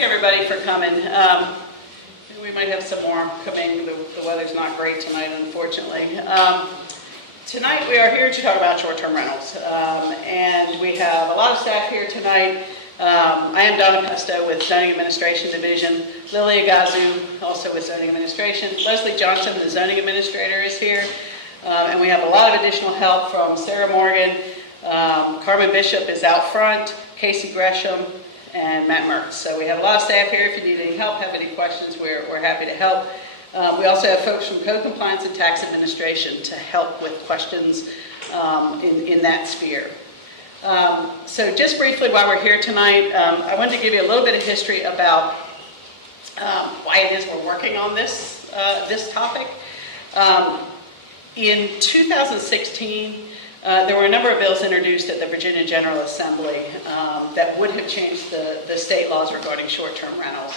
thank everybody for coming. We might have some more coming. The weather's not great tonight, unfortunately. Tonight we are here to talk about short-term rentals. And we have a lot of staff here tonight. I am Donna Pesto with Zoning Administration Division. Lily Agazu, also with Zoning Administration. Leslie Johnson, the Zoning Administrator, is here. And we have a lot of additional help from Sarah Morgan. Carmen Bishop is out front, Casey Gresham, and Matt Mertz. So we have a lot of staff here. If you need any help, have any questions, we're happy to help. We also have folks from Code Compliance and Tax Administration to help with questions in that sphere. So just briefly while we're here tonight, I wanted to give you a little bit of history about why it is we're working on this topic. In 2016, there were a number of bills introduced at the Virginia General Assembly that would have changed the state laws regarding short-term rentals.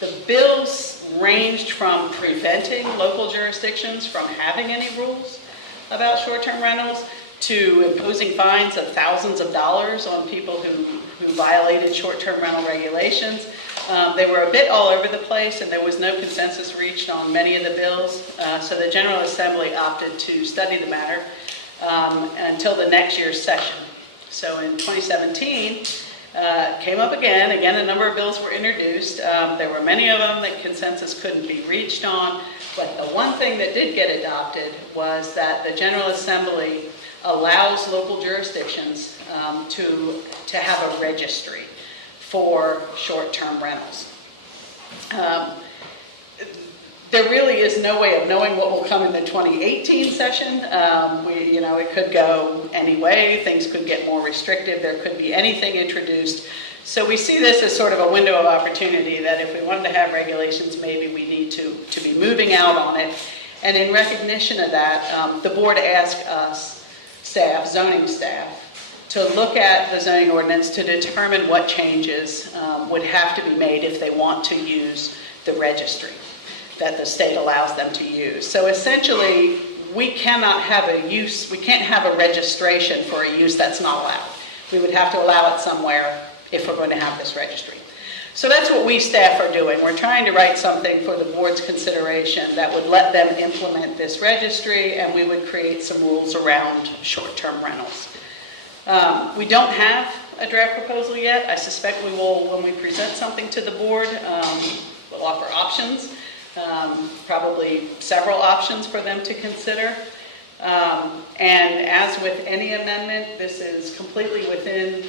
The bills ranged from preventing local jurisdictions from having any rules about short-term rentals to imposing fines of thousands of dollars on people who violated short-term rental regulations. They were a bit all over the place, and there was no consensus reached on many of the bills. So the General Assembly opted to study the matter until the next year's session. So in 2017, came up again. Again, a number of bills were introduced. There were many of them that consensus couldn't be reached on. But the one thing that did get adopted was that the General Assembly allows local jurisdictions to have a registry for short-term rentals. There really is no way of knowing what will come in the 2018 session. It could go any way. Things could get more restrictive. There could be anything introduced. So we see this as sort of a window of opportunity that if we wanted to have regulations, maybe we need to be moving out on it. And in recognition of that, the board asked us, zoning staff, to look at the zoning ordinance to determine what changes would have to be made if they want to use the registry that the state allows them to use. So essentially, we can't have a registration for a use that's not allowed. We would have to allow it somewhere if we're going to have this registry. So that's what we staff are doing. We're trying to write something for the board's consideration that would let them implement this registry, and we would create some rules around short-term rentals. We don't have a draft proposal yet. I suspect we will, when we present something to the board, we'll offer options, probably several options for them to consider. And as with any amendment, this is completely within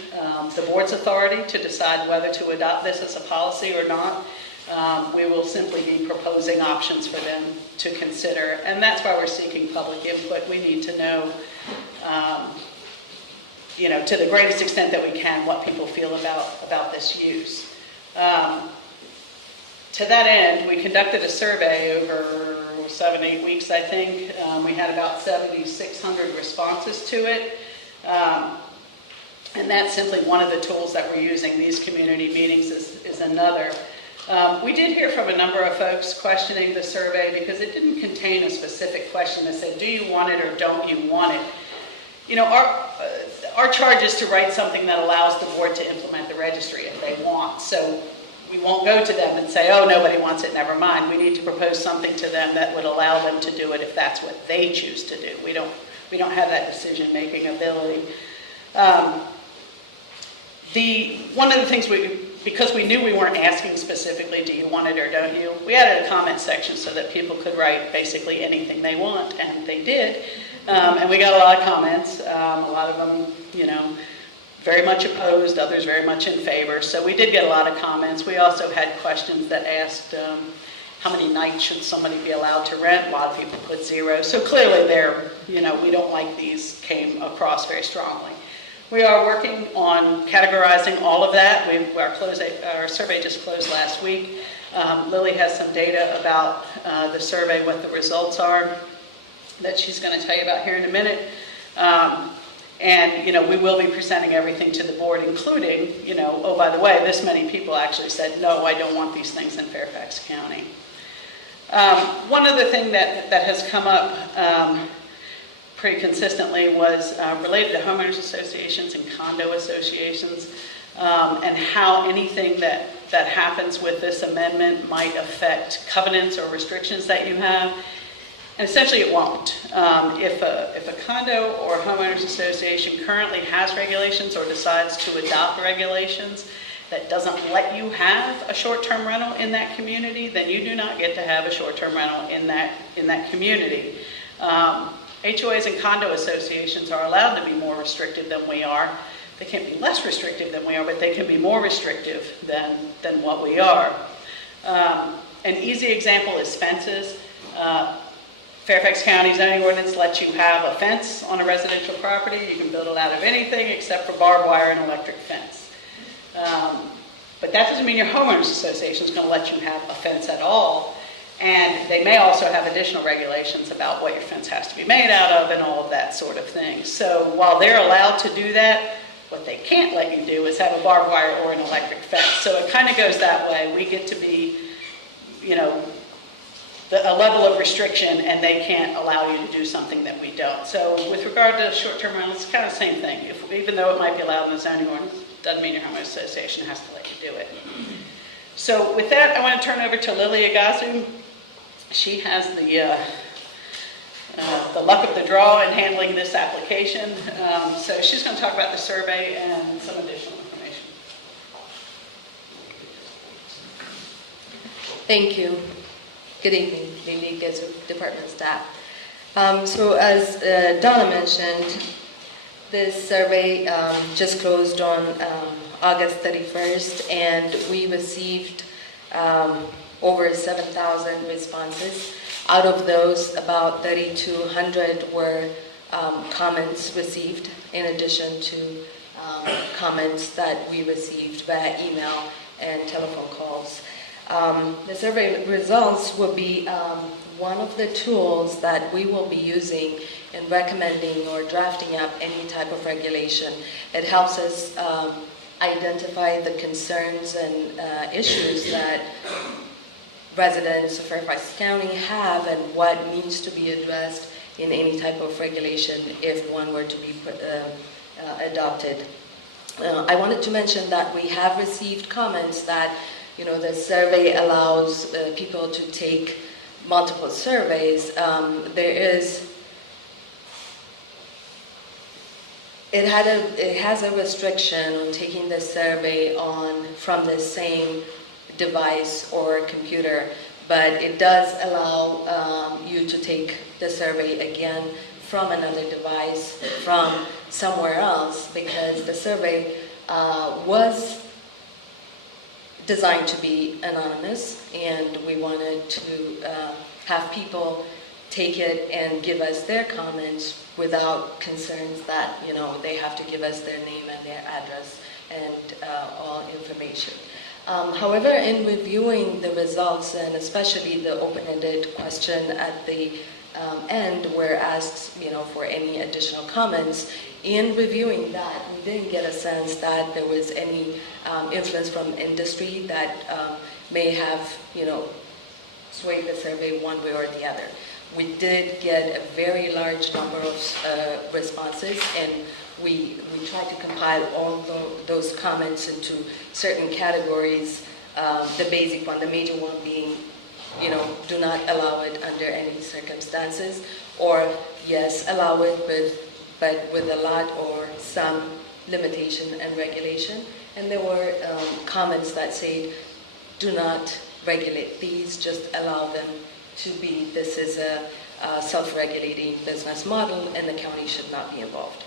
the board's authority to decide whether to adopt this as a policy or not. We will simply be proposing options for them to consider, and that's why we're seeking public input. We need to know, to the greatest extent that we can, what people feel about this use. To that end, we conducted a survey over 7-8 weeks, I think. We had about 7,600 responses to it. And that's simply one of the tools that we're using. These community meetings is another. We did hear from a number of folks questioning the survey because it didn't contain a specific question that said, do you want it or don't you want it? Our charge is to write something that allows the board to implement the registry if they want. So we won't go to them and say, oh, nobody wants it, never mind. We need to propose something to them that would allow them to do it if that's what they choose to do. We don't have that decision-making ability. One of the things because we knew we weren't asking specifically, do you want it or don't you, we added a comment section so that people could write basically anything they want, and they did. And we got a lot of comments, a lot of them, very much opposed, others very much in favor. So we did get a lot of comments. We also had questions that asked how many nights should somebody be allowed to rent. A lot of people put 0. So clearly we don't like these came across very strongly. We are working on categorizing all of that. Our survey just closed last week. Lily has some data about the survey, what the results are, that she's going to tell you about here in a minute. And we will be presenting everything to the board, including, oh, by the way, this many people actually said, no, I don't want these things in Fairfax County. One other thing that has come up pretty consistently was related to homeowners associations and condo associations. and how anything that happens with this amendment might affect covenants or restrictions that you have. And essentially it won't. If a condo or homeowners association currently has regulations or decides to adopt regulations that doesn't let you have a short-term rental in that community, then you do not get to have a short-term rental in that community. HOAs and condo associations are allowed to be more restrictive than we are. They can't be less restrictive than we are, but they can be more restrictive than what we are. An easy example is fences. Fairfax County zoning ordinance lets you have a fence on a residential property. You can build it out of anything except for barbed wire and electric fence. But that doesn't mean your homeowners association is going to let you have a fence at all. And they may also have additional regulations about what your fence has to be made out of and all of that sort of thing. So while they're allowed to do that, what they can't let you do is have a barbed wire or an electric fence. So it kind of goes that way. We get to be, a level of restriction, and they can't allow you to do something that we don't. So with regard to short-term rentals, it's kind of the same thing. Even though it might be allowed in the zoning ordinance, doesn't mean your homeowners association has to let you do it. So with that, I want to turn over to Lily Agazu. She has the luck of the draw in handling this application. So she's going to talk about the survey and some additional information. Thank you. Good evening, Lily Agazu, department staff. So as Donna mentioned, this survey just closed on August 31st, and we received over 7,000 responses. Out of those, about 3,200 were comments received, in addition to comments that we received via email and telephone calls. The survey results will be one of the tools that we will be using in recommending or drafting up any type of regulation. It helps us identify the concerns and issues that residents of Fairfax County have and what needs to be addressed in any type of regulation if one were to be adopted. I wanted to mention that we have received comments that the survey allows people to take multiple surveys. It has a restriction on taking the survey from the same device or computer, but it does allow you to take the survey again from another device, from somewhere else, because the survey was designed to be anonymous, and we wanted to have people take it and give us their comments without concerns that they have to give us their name and their address and all information. However, in reviewing the results, and especially the open-ended question at the end where asked for any additional comments, in reviewing that, we didn't get a sense that there was any influence from industry that may have swayed the survey one way or the other. We did get a very large number of responses, and we tried to compile all those comments into certain categories. The basic one, the major one being, do not allow it under any circumstances, or yes, allow it, but with a lot or some limitation and regulation. And there were comments that say, do not regulate these, just allow them to be. This is a self-regulating business model, and the county should not be involved.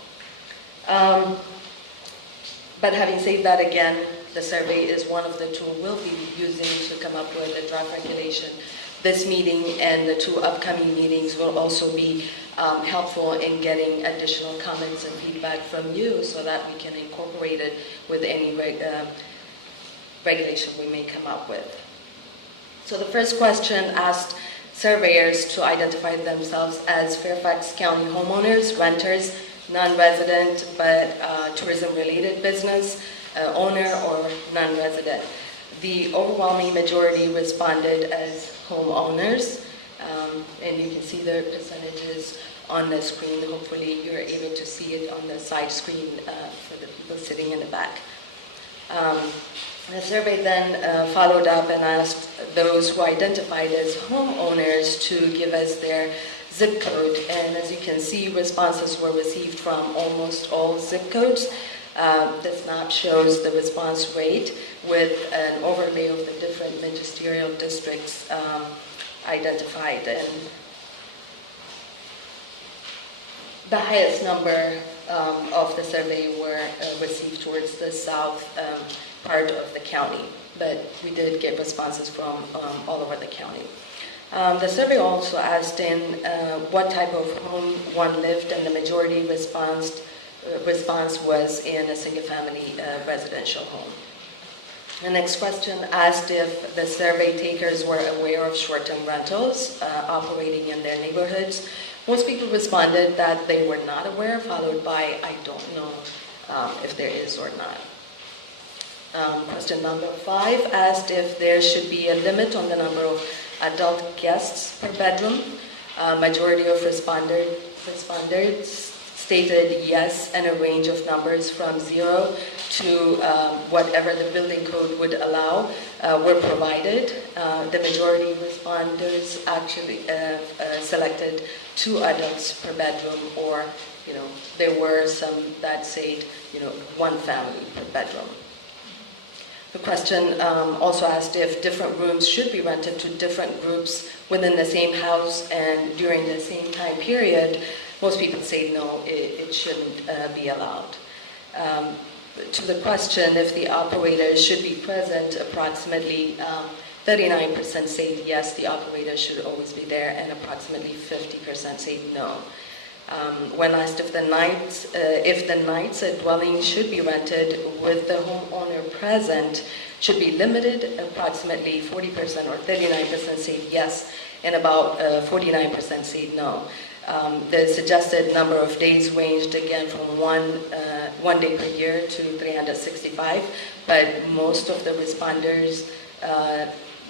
But having said that, again, the survey is one of the tools we'll be using to come up with a draft regulation. This meeting and the two upcoming meetings will also be helpful in getting additional comments and feedback from you so that we can incorporate it with any regulation we may come up with. So the first question asked surveyors to identify themselves as Fairfax County homeowners, renters, non-resident but tourism-related business owner, or non-resident. The overwhelming majority responded as homeowners, and you can see the percentages on the screen. Hopefully you're able to see it on the side screen for the people sitting in the back. Um, the survey then followed up and asked those who identified as homeowners to give us their zip code. And as you can see, responses were received from almost all zip codes. This map shows the response rate with an overlay of the different magisterial districts identified. And the highest number of the survey were received towards the south part of the county, but we did get responses from all over the county. The survey also asked in what type of home one lived, and the majority response was in a single-family residential home. The next question asked if the survey takers were aware of short-term rentals operating in their neighborhoods. Most people responded that they were not aware, followed by I don't know if there is or not. Question number 5 asked if there should be a limit on the number of adult guests per bedroom. Majority of respondents stated yes, and a range of numbers from 0 to whatever the building code would allow were provided. The majority of responders actually selected 2 adults per bedroom, or there were some that said 1 family per bedroom. The question also asked if different rooms should be rented to different groups within the same house and during the same time period. Most people say no, it shouldn't be allowed. To the question if the operators should be present, approximately 39% say yes, the operator should always be there, and approximately 50% say no. When asked if the nights a dwelling should be rented with the homeowner present should be limited, approximately 40% or 39% said yes, and about 49% said no. The suggested number of days ranged again from one day per year to 365, but most of the responders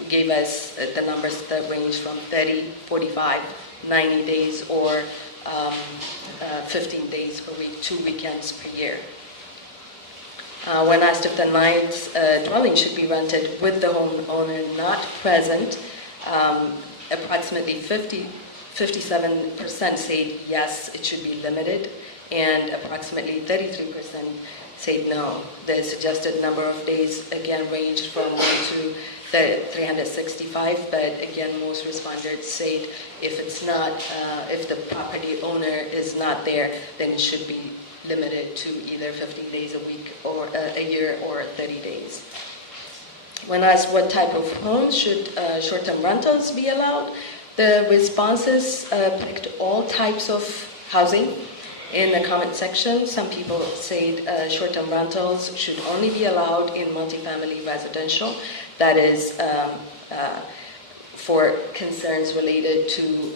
gave us the numbers that range from 30, 45, 90 days, or 15 days per week, 2 weekends per year. When asked if the night's dwelling should be rented with the homeowner not present, approximately 57% said yes, it should be limited, and approximately 33% said no. The suggested number of days again ranged from 1 to 365, but again most respondents said if the property owner is not there, then it should be limited to either 15 days a week or a year, or 30 days. When asked what type of homes should short-term rentals be allowed, the responses picked all types of housing. In the comment section, some people said short-term rentals should only be allowed in multifamily residential. That is for concerns related to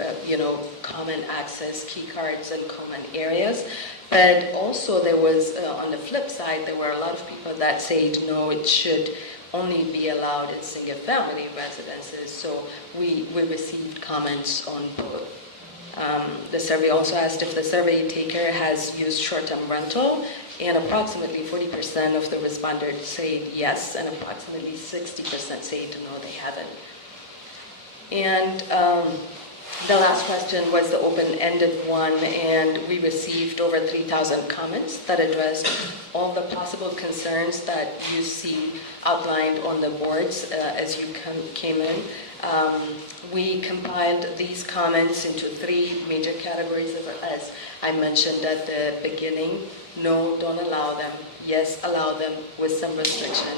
common access, key cards, and common areas. But also there was, on the flip side, there were a lot of people that said no, it should only be allowed in single-family residences. So we received comments on both. The survey also asked if the survey taker has used short-term rental, and approximately 40% of the respondents said yes, and approximately 60% said no, they haven't. And the last question was the open-ended one, and we received over 3,000 comments that addressed all the possible concerns that you see outlined on the boards as you came in. We compiled these comments into 3 major categories, as I mentioned at the beginning. No, don't allow them. Yes, allow them with some restriction,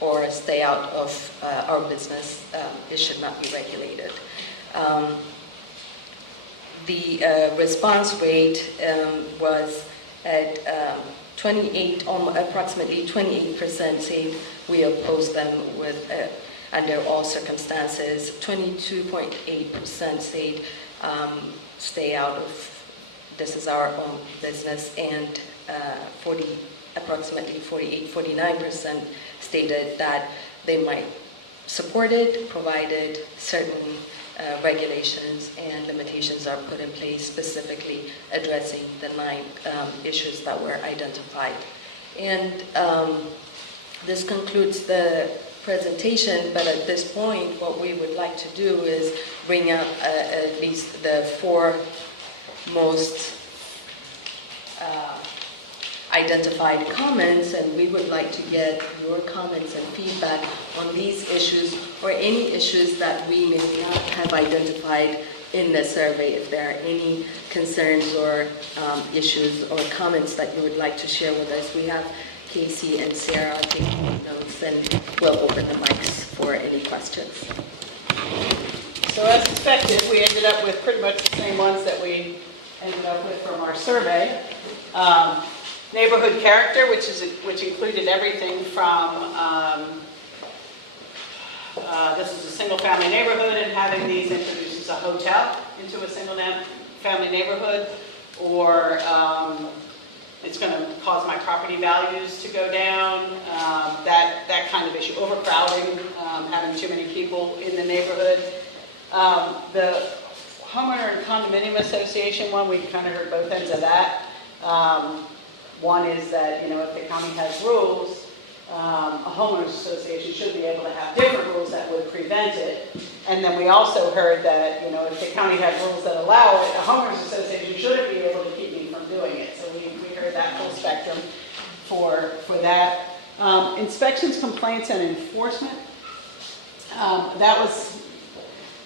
or stay out of our business. It should not be regulated. The response rate was at approximately 28% said we oppose them with under all circumstances. 22.8% said stay out of, this is our own business, and approximately 49% stated that they might support it, provided certain regulations and limitations are put in place, specifically addressing the 9 issues that were identified. And This concludes the presentation, but at this point, what we would like to do is bring up at least the 4 most identified comments, and we would like to get your comments and feedback on these issues or any issues that we may not have identified in the survey. If there are any concerns or issues or comments that you would like to share with us, we have Casey and Sarah taking notes, and we'll open the mics for any questions. So as expected, we ended up with pretty much the same ones that we ended up with from our survey. Neighborhood character, which included everything from this is a single-family neighborhood, and having these introduces a hotel into a single-family neighborhood, or it's going to cause my property values to go down, that kind of issue. Overcrowding, having too many people in the neighborhood. The homeowner and condominium association one, we kind of heard both ends of that. One is that, if the county has rules, a homeowners association should be able to have different rules that would prevent it. And then we also heard that, if the county has rules that allow it, a homeowners association shouldn't be able to keep me from doing it. So we heard that full spectrum for that. Inspections, complaints, and enforcement. That was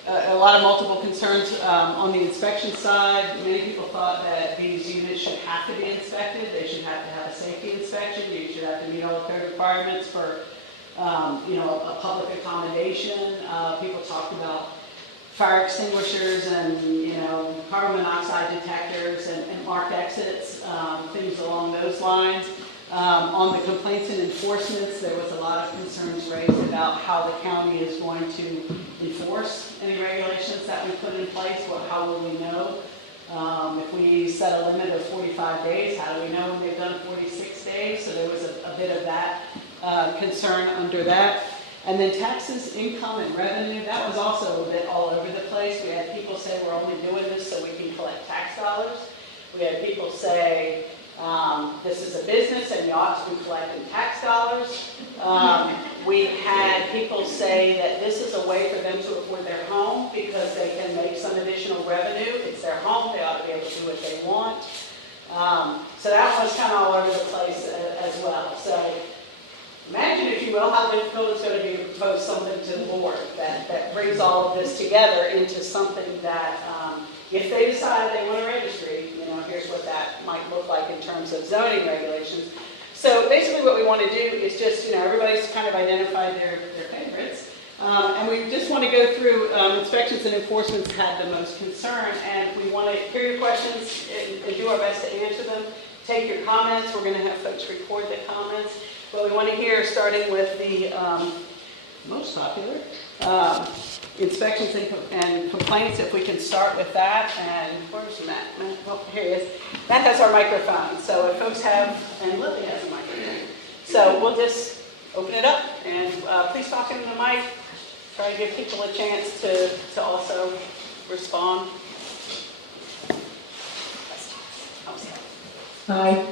a lot of multiple concerns on the inspection side. Many people thought that these units should have to be inspected. They should have to have a safety inspection. You should have to meet all the code requirements for, a public accommodation. People talked about fire extinguishers and, carbon monoxide detectors and marked exits, things along those lines. On the complaints and enforcements, there was a lot of concerns raised about how the county is going to enforce any regulations that we put in place. How will we know? If we set a limit of 45 days, how do we know when they've done 46 days? So there was a bit of that concern under that. And then taxes, income, and revenue, that was also a bit all over the place. We had people say we're only doing this so we can collect tax dollars. We had people say, this is a business and you ought to be collecting tax dollars. We had people say that this is a way for them to afford their home because they can make some additional revenue. It's their home, they ought to be able to do what they want. So that was kind of all over the place as well. So imagine, if you will, how difficult it's going to be to propose something to the board that brings all of this together into something that, if they decide they want a registry, here's what that might look like in terms of zoning regulations. So basically what we want to do is just, everybody's kind of identified their favorites. And we just want to go through inspections and enforcements had the most concern. And we want to hear your questions and do our best to answer them. Take your comments. We're going to have folks record the comments. But we want to hear, starting with the most popular, inspections and complaints, if we can start with that. And where's Matt? Oh, here he is. Matt has our microphone. So if folks have, and Lily has a microphone. So we'll just open it up, and please talk into the mic. Try to give people a chance to also respond. Hi.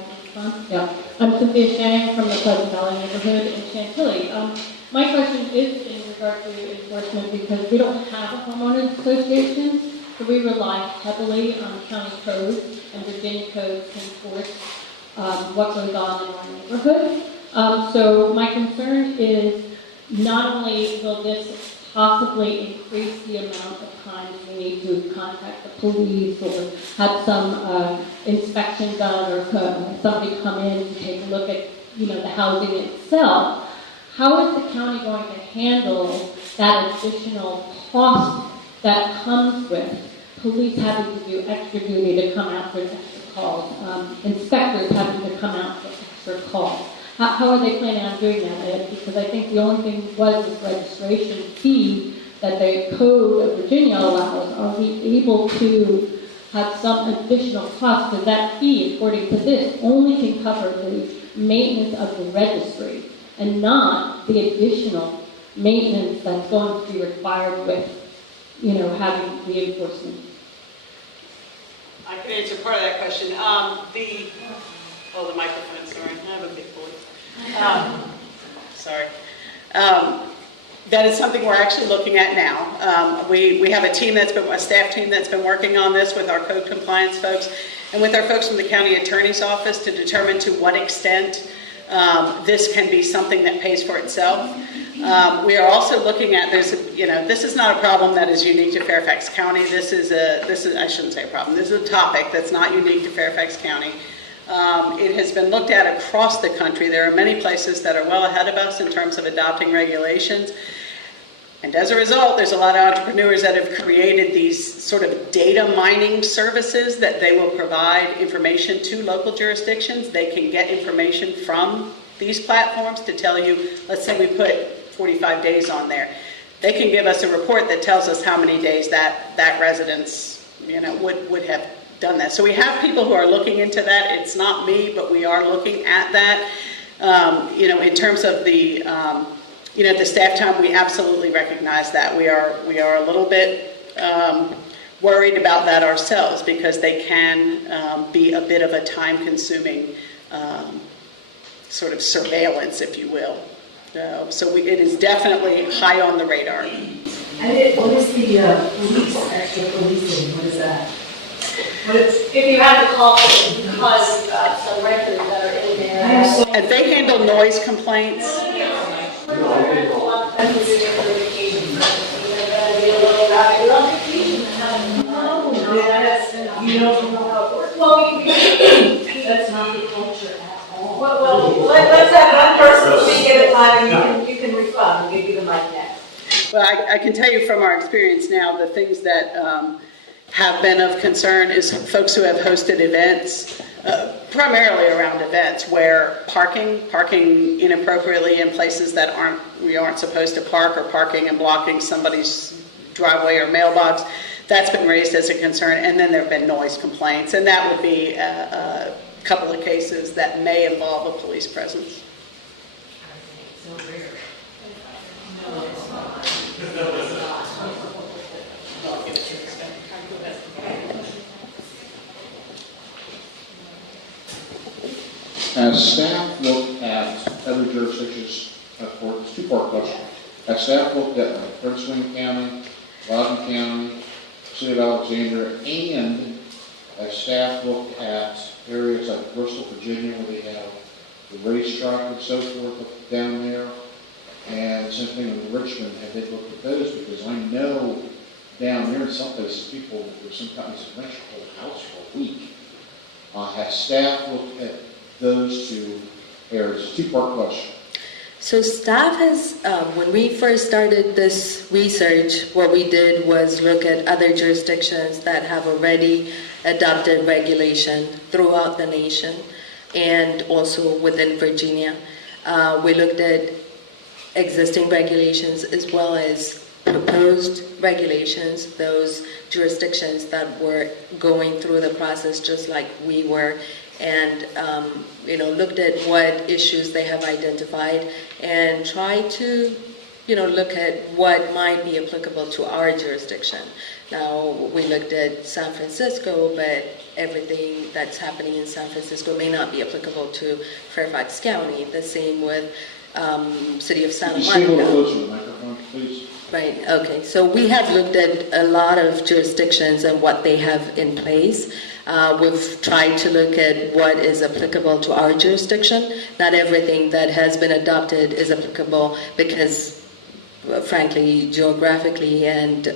Yeah. I'm Cynthia Shang from the Pleasant Valley neighborhood in Chantilly. My question is in regard to enforcement because we don't have a homeowners association, so we rely heavily on county codes and Virginia codes to enforce what goes on in our neighborhood. So my concern is not only will this possibly increase the amount of times we need to contact the police or have some inspection done or somebody come in to take a look at the housing itself. How is the county going to handle that additional cost that comes with police having to do extra duty to come out for extra calls, inspectors having to come out for extra calls? How are they planning on doing that? Because I think the only thing was this registration fee that the Code of Virginia allows. Are we able to have some additional cost? Because that fee, according to this, only can cover the maintenance of the registry and not the additional maintenance that's going to be required with, having the enforcement. I can answer part of that question. The microphone, sorry, I have a big voice. sorry. That is something we're actually looking at now. We have a staff team that's been working on this with our code compliance folks and with our folks from the county attorney's office to determine to what extent this can be something that pays for itself. We are also looking at this is not a problem that is unique to Fairfax County. I shouldn't say a problem. This is a topic that's not unique to Fairfax County. It has been looked at across the country. There are many places that are well ahead of us in terms of adopting regulations. And as a result, there's a lot of entrepreneurs that have created these sort of data mining services that they will provide information to local jurisdictions. They can get information from these platforms to tell you, let's say we put 45 days on there. They can give us a report that tells us how many days that residence would have done that. So we have people who are looking into that. It's not me, but we are looking at that. In terms of the the staff time, we absolutely recognize that. We are a little bit worried about that ourselves because they can be a bit of a time-consuming sort of surveillance, if you will. It is definitely high on the radar. And what is the police, extra policing? What is that? If you have to call because some renters that are in there. And they handle noise complaints. You don't know how it works. Well, that's not the culture at all. Well, let's have one person speak at a time, and you can respond. We'll give you the mic next. Well, I can tell you from our experience now, the things that have been of concern is folks who have hosted events, primarily around events where parking inappropriately in places that we aren't supposed to park, or parking and blocking somebody's driveway or mailbox. That's been raised as a concern, and then there have been noise complaints, and that would be a couple of cases that may involve a police presence. As staff looked at other jurisdictions, it's a two-part question. As staff looked at Prince William County, Loudoun County, City of Alexandria, and as staff looked at areas like Bristol, Virginia, where they have the racetrack and so forth down there, and same thing in Richmond, have they looked at those? Because I know down there in some places, some companies have rented a whole house for a week. Has staff looked at those two areas? Two-part question. So staff has, when we first started this research, what we did was look at other jurisdictions that have already adopted regulation throughout the nation and also within Virginia. We looked at existing regulations as well as proposed regulations, those jurisdictions that were going through the process just like we were, and looked at what issues they have identified and tried to look at what might be applicable to our jurisdiction. Now, we looked at San Francisco, but everything that's happening in San Francisco may not be applicable to Fairfax County. The same with City of Santa Monica. Can you speak a little closer to the microphone, please? Right, okay. So we have looked at a lot of jurisdictions and what they have in place. We've tried to look at what is applicable to our jurisdiction. Not everything that has been adopted is applicable because, frankly, geographically and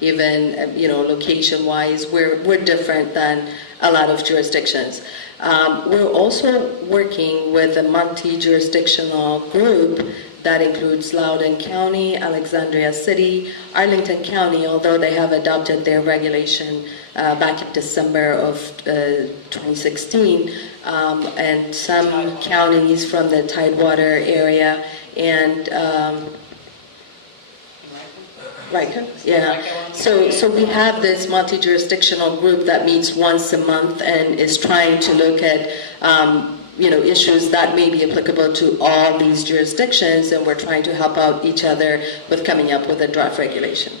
even location-wise, we're different than a lot of jurisdictions. We're also working with a multi-jurisdictional group that includes Loudoun County, Alexandria City, Arlington County, although they have adopted their regulation back in December of 2016, and some counties from the Tidewater area, and Riker? Yeah. So we have this multi-jurisdictional group that meets once a month and is trying to look at issues that may be applicable to all these jurisdictions, and we're trying to help out each other with coming up with a draft regulation.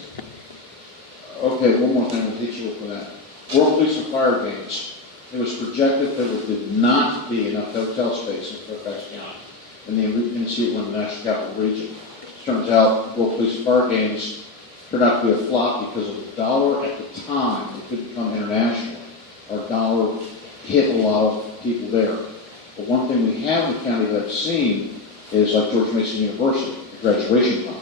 Okay, one more thing to teach you for that. World Police and Fire Games. It was projected that there would not be enough hotel space in Fairfax County. and then we're going to see it win the National Capital Region. Turns out, World Police Car Games turned out to be a flop because of the dollar at the time. It could become international. Our dollar hit a lot of people there. But one thing we have in the county that I've seen is like George Mason University, the graduation time.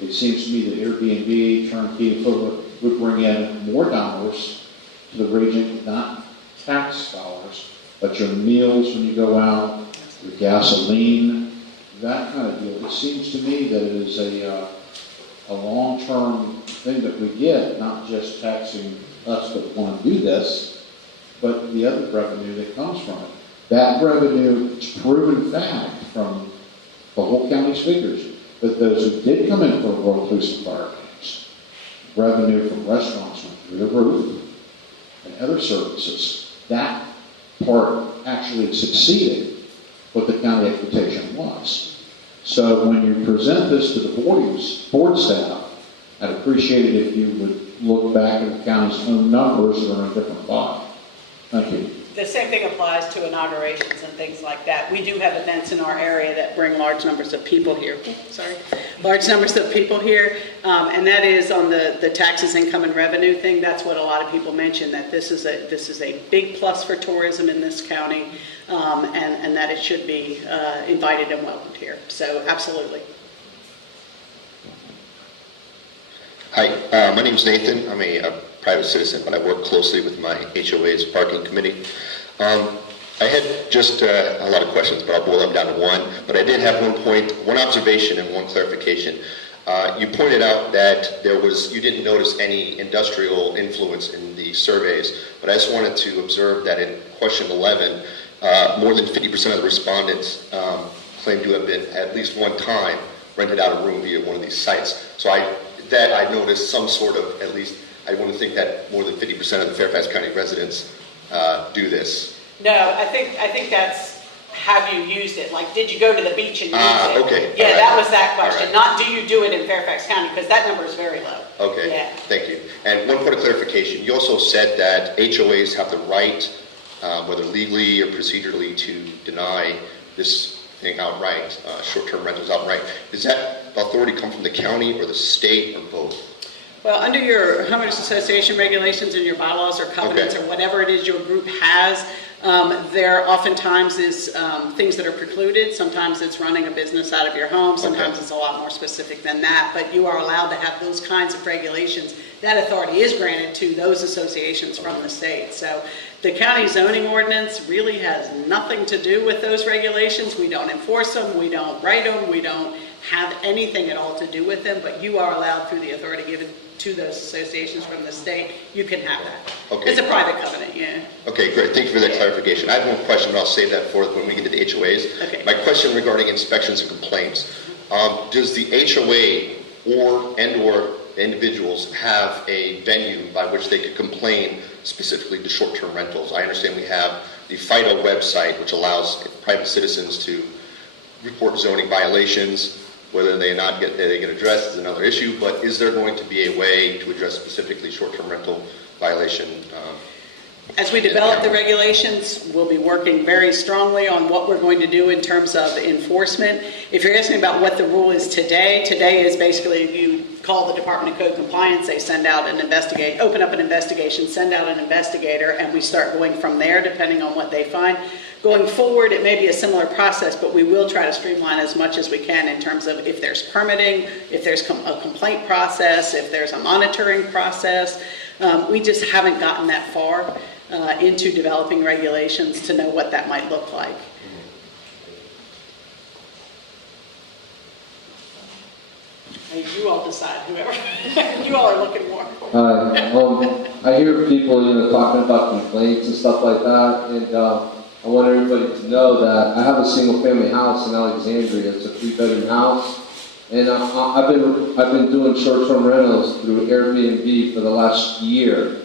It seems to me that Airbnb, turnkey, equivalent would bring in more dollars to the region, not tax dollars, but your meals when you go out, your gasoline, that kind of deal. It seems to me that it is a long-term thing that we get, not just taxing us that want to do this, but the other revenue that comes from it. That revenue, it's proven fact from the whole county's figures, that those who did come in for World Police and Fire Games, revenue from restaurants went through the roof and other services. That part actually succeeded what the county expectation was. So when you present this to the board staff, I'd appreciate it if you would look back at the county's own numbers that are in a different body. Thank you. The same thing applies to inaugurations and things like that. We do have events in our area that bring large numbers of people here. Large numbers of people here, and that is on the taxes, income, and revenue thing. That's what a lot of people mention, that this is a big plus for tourism in this county, and that it should be invited and welcomed here. So absolutely. Hi, my name is Nathan. I'm a private citizen, but I work closely with my HOA's parking committee. I had just a lot of questions, but I'll boil them down to one. But I did have one observation and one clarification. You pointed out that you didn't notice any industrial influence in the surveys, but I just wanted to observe that in question 11, more than 50% of the respondents claim to have been at least one time rented out a room via one of these sites. So I noticed some sort of, at least I want to think that more than 50% of the Fairfax County residents do this. No, I think that's have you used it? Like, did you go to the beach and use it? Okay. Yeah, right. that was that question. Right. Not do you do it in Fairfax County, because that number is very low. Okay. Yeah. Thank you. And one point of clarification. You also said that HOAs have the right, whether legally or procedurally, to deny this thing outright, short-term rentals outright. Does that authority come from the county or the state or both? Well, under your homeowners association regulations and your bylaws or covenants or whatever it is your group has, there oftentimes is things that are precluded. Sometimes it's running a business out of your home. Sometimes it's a lot more specific than that. But you are allowed to have those kinds of regulations. That authority is granted to those associations from the state. So the county zoning ordinance really has nothing to do with those regulations. We don't enforce them. We don't write them. We don't have anything at all to do with them. But you are allowed, through the authority given to those associations from the state, you can have that. Okay. It's a private covenant, yeah. Okay, great. Thank you for that clarification. I have one question, but I'll save that for when we get to the HOAs. Okay. My question regarding inspections and complaints. Does the HOA or individuals have a venue by which they could complain specifically to short-term rentals? I understand we have the FIDO website, which allows private citizens to report zoning violations. Whether they get addressed is another issue, but is there going to be a way to address specifically short-term rental violation? As we develop the regulations, we'll be working very strongly on what we're going to do in terms of enforcement. If you're asking about what the rule is today is basically if you call the Department of Code Compliance, they send out open up an investigation, send out an investigator, and we start going from there depending on what they find. Going forward, it may be a similar process, but we will try to streamline as much as we can in terms of if there's permitting, if there's a complaint process, if there's a monitoring process. We just haven't gotten that far into developing regulations to know what that might look like. You all decide, whoever. You all are looking more. I hear people, talking about complaints and stuff like that, and I want everybody to know that I have a single-family house in Alexandria. It's a 3-bedroom house, and I've been doing short-term rentals through Airbnb for the last year,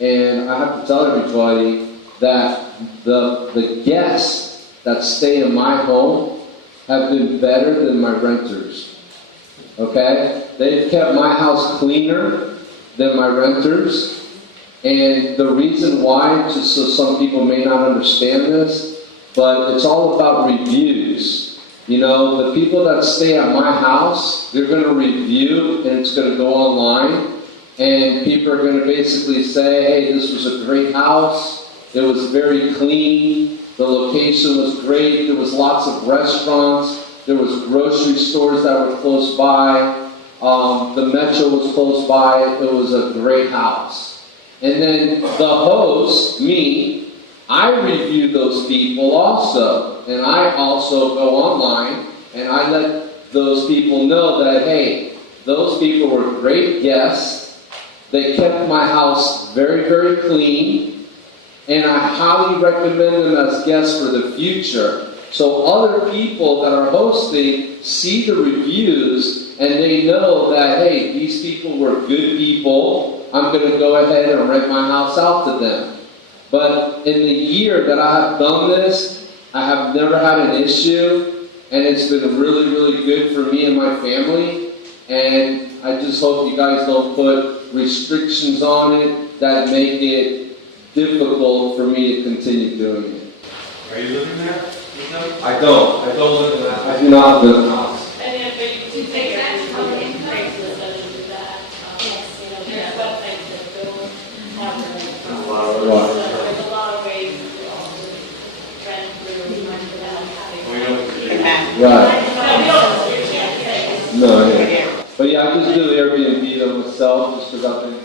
and I have to tell everybody that the guests that stay in my home have been better than my renters. Okay? They've kept my house cleaner than my renters. And the reason why, just so some people may not understand this, but it's all about reviews. You know, the people that stay at my house, they're going to review, and it's going to go online, and people are going to basically say, hey, this was a great house, it was very clean, the location was great, there was lots of restaurants, there was grocery stores that were close by, the metro was close by, it was a great house. And then the host, me, I review those people also, and I also go online, and I let those people know that, hey, those people were great guests, they kept my house very, very clean, and I highly recommend them as guests for the future. So other people that are hosting see the reviews, and they know that, hey, these people were good people, I'm going to go ahead and rent my house out to them. But in the year that I have done this, I have never had an issue, and it's been really, really good for me and my family. And I just hope you guys don't put restrictions on it that make it difficult for me to continue doing it. Are you living there with them? I don't live in that. I do not live in a house. And if you take that to come in Craigslist, I would do that. You know, there's websites that go have Right. there's a lot of ways to also rent through without having. We know what you're doing. Right. No, yeah. But yeah, I just do Airbnb though myself, just because I've been,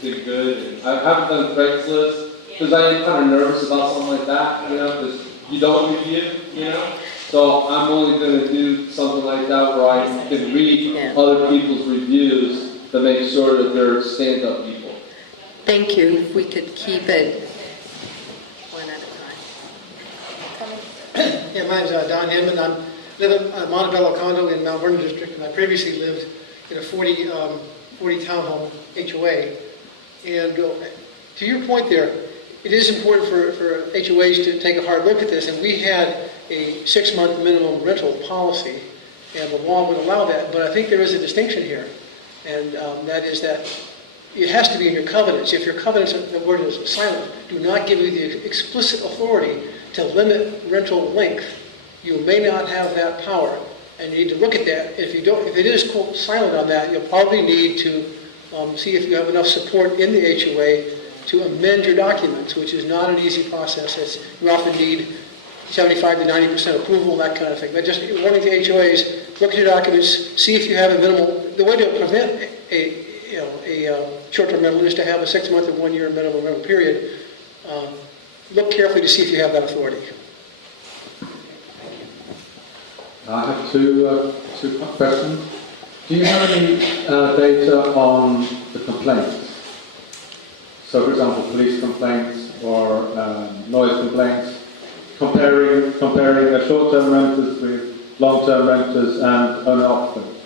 did good. And I haven't done Craigslist because I am kind of nervous about something like that, because you don't review, So I'm only going to do something like that where I can read other people's reviews to make sure that they're stand-up people. Thank you. If we could keep it one at a time. Yeah, my name's Don Hinman. I live in a Montebello condo in Mount Vernon district, and I previously lived in a 40 townhome HOA. And to your point there, it is important for HOAs to take a hard look at this, and we had a 6-month minimum rental policy, and the law would allow that, but I think there is a distinction here, and that is that it has to be in your covenants. If your covenants, the word is silent, do not give you the explicit authority to limit rental length, you may not have that power, and you need to look at that. If it is quote silent on that, you'll probably need to see if you have enough support in the HOA to amend your documents, which is not an easy process. You often need 75 to 90% approval, that kind of thing. But just warning to HOAs, look at your documents, see if you have a minimal. The way to prevent a short-term rental is to have a 6-month or 1-year minimum rental period. Look carefully to see if you have that authority. I have two questions. Do you have any data on the complaints? So, for example, police complaints or noise complaints, comparing short-term renters with long-term renters and owner-occupants?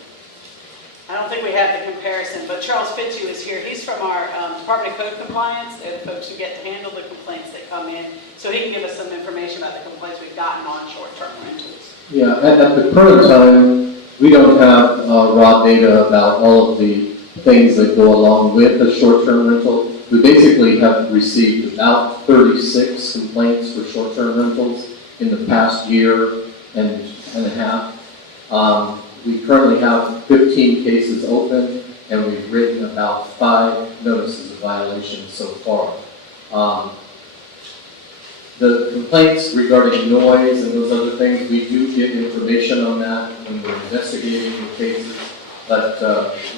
I don't think we have the comparison, but Charles Fitzhugh is here. He's from our Department of Code Compliance. They're the folks who get to handle the complaints that come in. So he can give us some information about the complaints we've gotten on short-term rentals. Yeah, at the current time, we don't have raw data about all of the things that go along with a short-term rental. We basically have received about 36 complaints for short-term rentals in the past year and a half. We currently have 15 cases open, and we've written about 5 notices of violation so far. The complaints regarding noise and those other things, we do get information on that when we're investigating the cases, but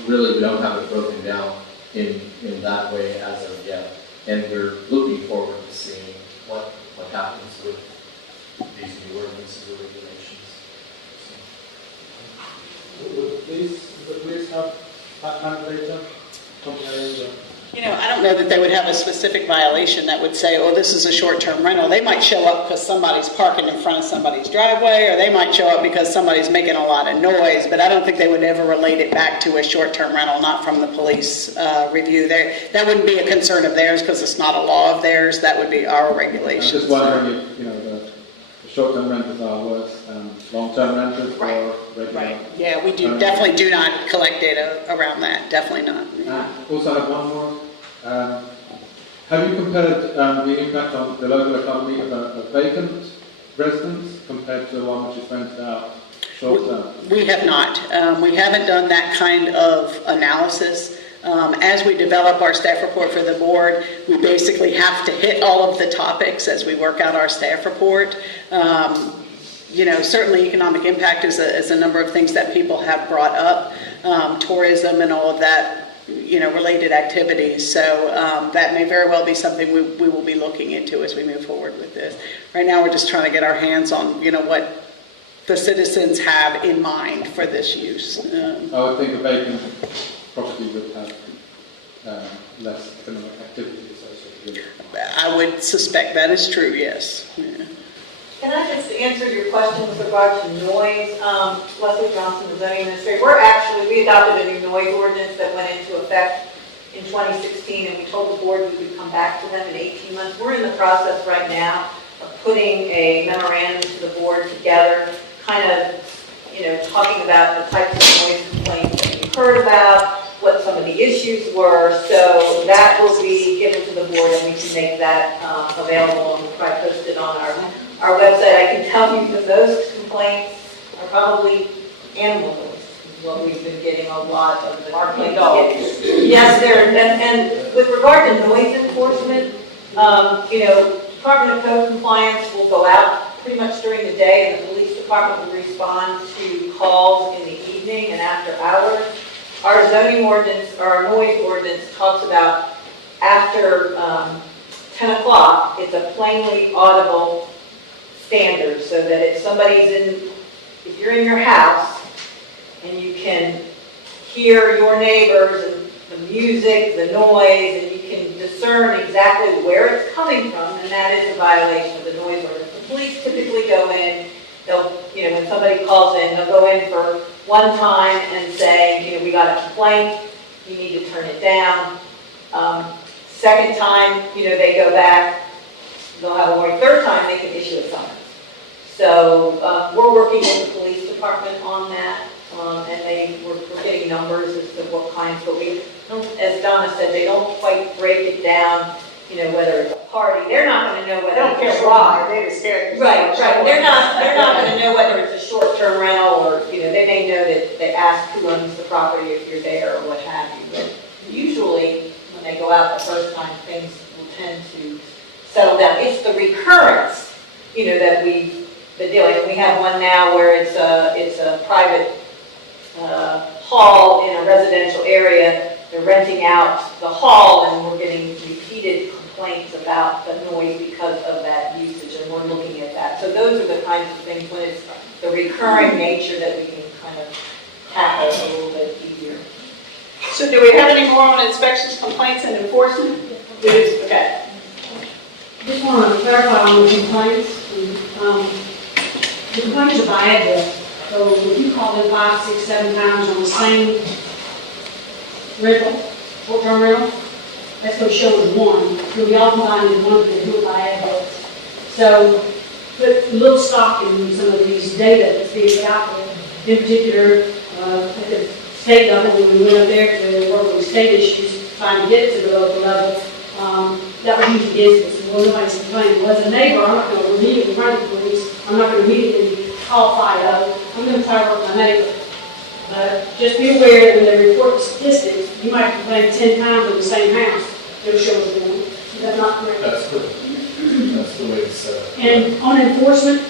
really we don't have it broken down in that way as of yet. And we're looking forward to seeing what happens with these new ordinances or regulations. Would the police have that kind of data comparing the... I don't know that they would have a specific violation that would say, oh, this is a short-term rental. They might show up because somebody's parking in front of somebody's driveway, or they might show up because somebody's making a lot of noise, but I don't think they would ever relate it back to a short-term rental, not from the police review. That wouldn't be a concern of theirs because it's not a law of theirs. That would be our regulations. I'm just wondering if, the short-term renters are worse than long-term renters or regular. Right. Yeah, we definitely do not collect data around that. Definitely not. Also, I have one more. Have you compared the impact on the local economy of a vacant residence compared to one which is rented out? short term? We have not. We haven't done that kind of analysis. As we develop our staff report for the board, we basically have to hit all of the topics as we work out our staff report. Certainly economic impact is a number of things that people have brought up, tourism and all of that, related activities. So that may very well be something we will be looking into as we move forward with this. Right now, we're just trying to get our hands on, what the citizens have in mind for this use. I would think a vacant property would have less economic activity associated with it. I would suspect that is true, yes. Yeah. Can I just answer your question with regard to noise? Leslie Johnson, the zoning administrator, we adopted a new noise ordinance that went into effect in 2016, and we told the board we would come back to them in 18 months. We're in the process right now of putting a memorandum to the board together, kind of, talking about the types of noise complaints that we've heard about, what some of the issues were. So that will be given to the board, and we can make that available, and we'll probably post it on our website. I can tell you that those complaints are probably animal noise, is what we've been getting a lot of the complaints. Yes, and with regard to noise enforcement, Department of Code compliance will go out pretty much during the day, and the police department will respond to calls in the evening and after hours. Our zoning ordinance, or our noise ordinance, talks about after 10 o'clock, it's a plainly audible standard, so that if you're in your house and you can hear your neighbors and the music, the noise, and you can discern exactly where it's coming from, then that is a violation of the noise ordinance. The police typically go in, when somebody calls in, they'll go in for one time and say, we got a complaint, you need to turn it down. Second time, they go back, they'll have a warning. Third time, they can issue a summons. So we're working with the police department on that, and we're getting numbers as to what kinds, but as Donna said, they don't quite break it down, whether it's a party. They're not going to know whether They don't care why, they just care. Right. They're not going to know whether it's a short-term rental, or, they may know that they ask who owns the property if you're there or what have you. But usually, when they go out the first time, things will tend to settle down. It's the recurrence, that we've been dealing with. We have one now where it's a private hall in a residential area. They're renting out the hall, and we're getting repeated complaints about the noise because of that usage, and we're looking at that. So those are the kinds of things, when it's the recurring nature, that we can kind of tackle a little bit easier. So do we have any more on inspections, complaints, and enforcement? Okay. Just want to clarify on the complaints. The complaints are by address. So if you call in 5, 6, 7 times on the same rental, short-term rental, that's going to show as one. You'll be all combined in one, because do it by address. So put a little stock in some of these data that's being put out there. In particular, at the state level, when we went up there to work with state issues, trying to get to the local level, that was usually business. Well, nobody's complaining. Well, as a neighbor, I'm not going to immediately run the police. I'm not going to immediately call FIDO. I'm going to try to work with my neighbor. Just be aware that when they report the statistics, you might complain 10 times in the same house. It'll show us one. That's not correct. That's good. That's the way it's set up. And on enforcement,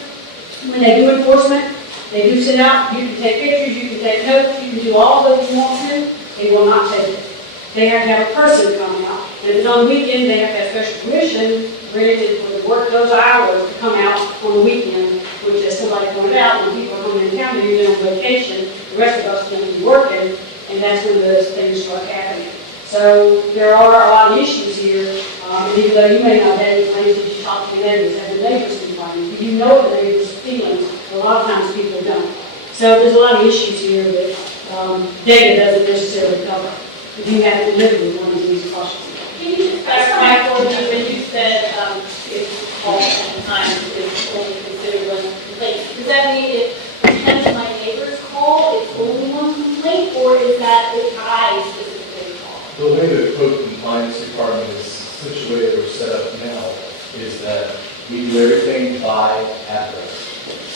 when they do enforcement, they do send out, you can take pictures, you can take notes, you can do all that you want to, they will not take it. They have to have a person come out. And if it's on the weekend, they have to have special permission granted for the work those hours to come out on the weekend, which, as somebody pointed out, when people are coming in town, they're usually on vacation, the rest of us are going to be working, and that's when those things start happening. So there are a lot of issues here, and even though you may not have any plans, you should talk to your neighbors, have the neighbors complain. You know the neighbors' feelings, a lot of times people don't. So there's a lot of issues here that data doesn't necessarily cover. If you haven't lived with one of these cautious. Can you just clarify for me when you said if all the time is only considered one complaint? Does that mean if 10 of my neighbors call, it's only one complaint, or is that if I specifically call? The way the code compliance department is situated or set up now is that we do everything by address.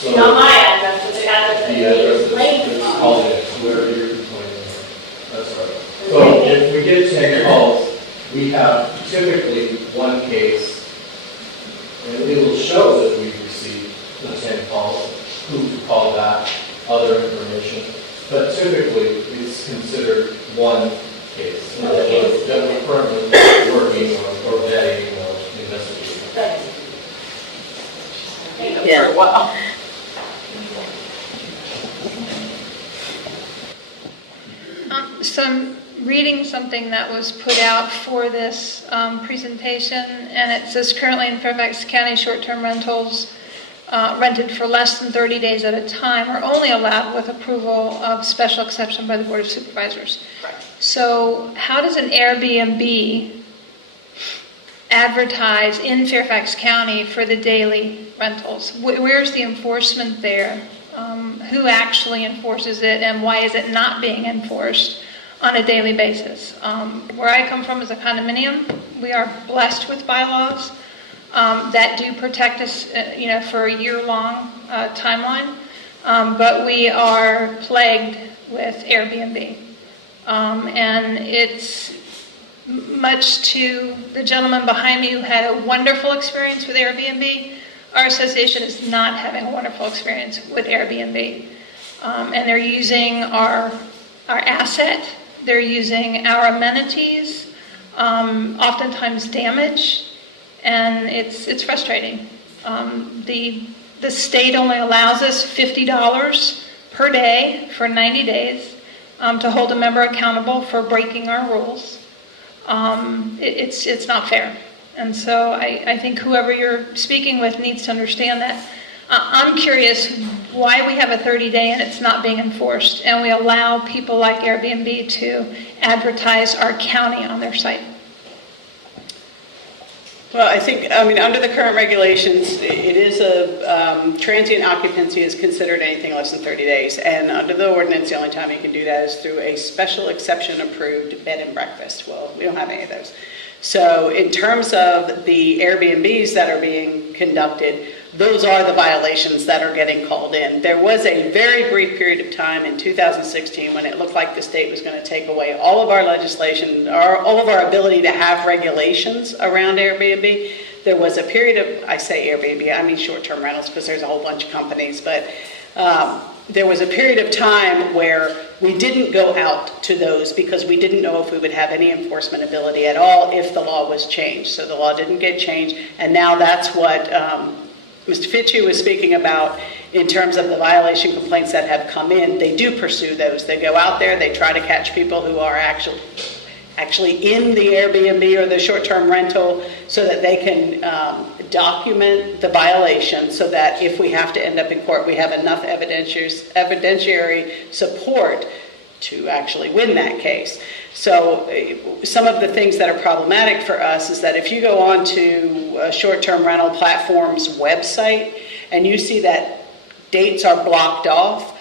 So Not my address, but the address that The he address is laying is on. called it, wherever you're complaining. That's right. So if we get 10 calls, we have typically one case, and it will show that we've received the 10 calls, who to call back, other information. But typically, it's considered one case that we're currently working or vetting or investigating. Yeah. For a while. So I'm reading something that was put out for this presentation, and it says currently in Fairfax County, short-term rentals rented for less than 30 days at a time are only allowed with approval of special exception by the Board of Supervisors. So how does an Airbnb advertise in Fairfax County for the daily rentals? Where's the enforcement there? Who actually enforces it, and why is it not being enforced on a daily basis? Where I come from is a condominium. We are blessed with bylaws that do protect us, for a year-long timeline, but we are plagued with Airbnb, and it's much to the gentleman behind me who had a wonderful experience with Airbnb. Our association is not having a wonderful experience with Airbnb, and they're using our asset, they're using our amenities, oftentimes damage, and it's frustrating. The state only allows us $50 per day for 90 days to hold a member accountable for breaking our rules. It's not fair. And so I think whoever you're speaking with needs to understand that. I'm curious why we have a 30-day and it's not being enforced, and we allow people like Airbnb to advertise our county on their site. Well, under the current regulations, it is transient occupancy is considered anything less than 30 days. And under the ordinance, the only time you can do that is through a special exception approved bed and breakfast. Well, we don't have any of those. So in terms of the Airbnbs that are being conducted, those are the violations that are getting called in. There was a very brief period of time in 2016 when it looked like the state was going to take away all of our legislation, all of our ability to have regulations around Airbnb. There was a period of, I say Airbnb, I mean short-term rentals because there's a whole bunch of companies, but there was a period of time where we didn't go out to those because we didn't know if we would have any enforcement ability at all if the law was changed. So the law didn't get changed, and now that's what Mr. Fitchie was speaking about in terms of the violation complaints that have come in. They do pursue those. They go out there, they try to catch people who are actually in the Airbnb or the short-term rental so that they can document the violation so that if we have to end up in court, we have enough evidentiary support to actually win that case. So some of the things that are problematic for us is that if you go on to a short-term rental platform's website and you see that dates are blocked off,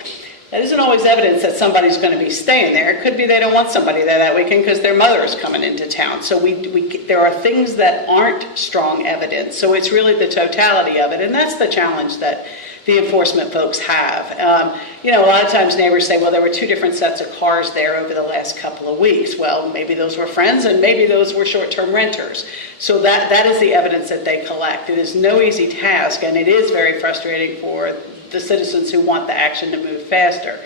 that isn't always evidence that somebody's going to be staying there. It could be they don't want somebody there that weekend because their mother is coming into town. So there are things that aren't strong evidence. So it's really the totality of it, and that's the challenge that the enforcement folks have. A lot of times neighbors say, well, there were two different sets of cars there over the last couple of weeks. Well, maybe those were friends and maybe those were short-term renters. So that is the evidence that they collect. It is no easy task, and it is very frustrating for the citizens who want the action to move faster.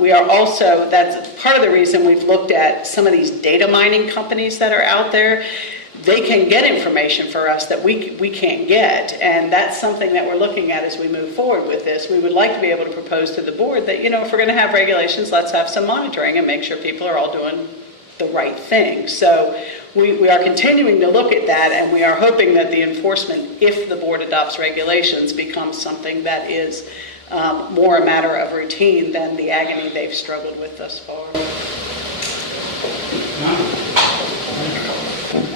We are also, that's part of the reason we've looked at some of these data mining companies that are out there. They can get information for us that we can't get, and that's something that we're looking at as we move forward with this. We would like to be able to propose to the board that, if we're going to have regulations, let's have some monitoring and make sure people are all doing the right thing. So we are continuing to look at that, and we are hoping that the enforcement, if the board adopts regulations, becomes something that is more a matter of routine than the agony they've struggled with thus far.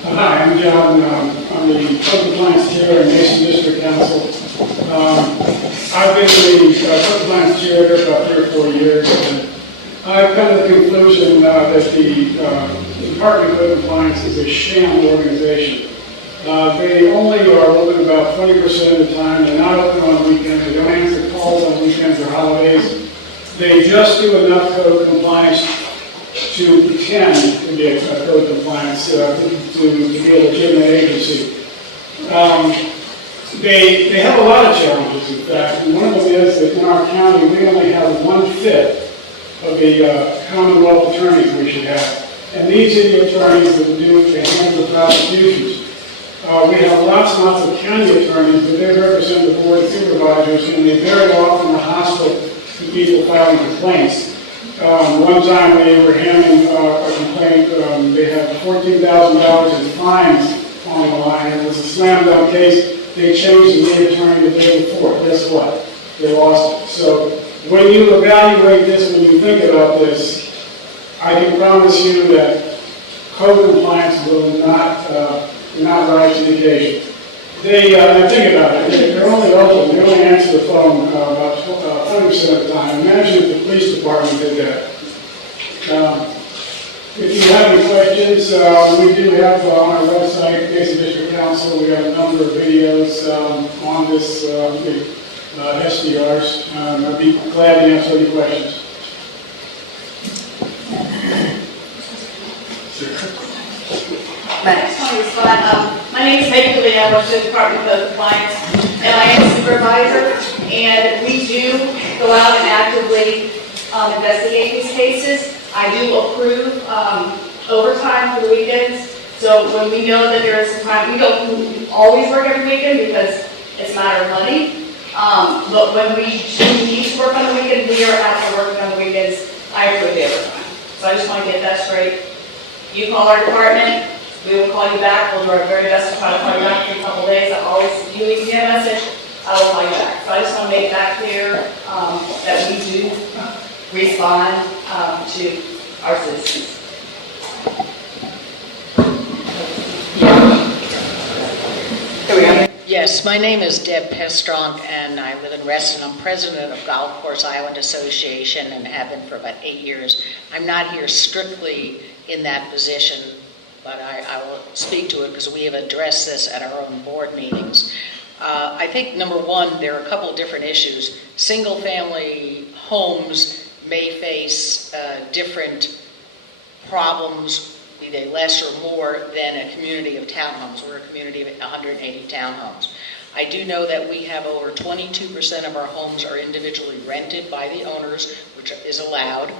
Hi, I'm John. I'm the Code Compliance Chair in Mason District Council. I've been the Code Compliance Chair here about 3 or 4 years, and I've come to the conclusion that the Department of Code Compliance is a sham organization. They only are open about 20% of the time. They're not open on weekends. They don't answer calls. falls on weekends or holidays. They just do enough code compliance to pretend to be a code compliance, to be a legitimate agency. They have a lot of challenges, in fact, and one of them is that in our county, we only have 1/5 of the Commonwealth attorneys we should have. And these are the attorneys that do the handle prosecutions. We have lots and lots of county attorneys, but they represent the board of supervisors, and they very often are hostile to people filing complaints. One time we were handling a complaint, they had $14,000 in fines on the line, and it was a slam dunk case. They changed the lead attorney the day before. Guess what? They lost it. So when you evaluate this, when you think about this, I can promise you that code compliance will not rise to the occasion. Now think about it. They're only open. They only answer the phone about 20% of the time. Imagine if the police department did that. If you have any questions, we do have on our website, Mason District Council, we have a number of videos on this SDRs. I'd be glad to answer any questions. My next one is fun. My name is Megan Lee. I work for the Department of Compliance, and I am a supervisor. And we do go out and actively investigate these cases. I do approve overtime for the weekends. So when we know that there is some time, we don't always work every weekend because it's a matter of money. But when we do need to work on the weekend, we are out there working on the weekends. I approve the overtime. So I just want to get that straight. You call our department, we will call you back. We'll do our very best to try to call you back in a couple of days. If you leave me a message, I will call you back. So I just want to make that clear, that we do respond to our citizens. Here we go. Yes, my name is Deb Pestronk, and I live in Reston. I'm president of Golf Course Island Association and have been for about 8 years. I'm not here strictly in that position, but I will speak to it because we have addressed this at our own board meetings. I think, number one, there are a couple of different issues. Single-family homes may face different problems, be they less or more, than a community of townhomes. We're a community of 180 townhomes. I do know that we have over 22% of our homes are individually rented by the owners, which is allowed.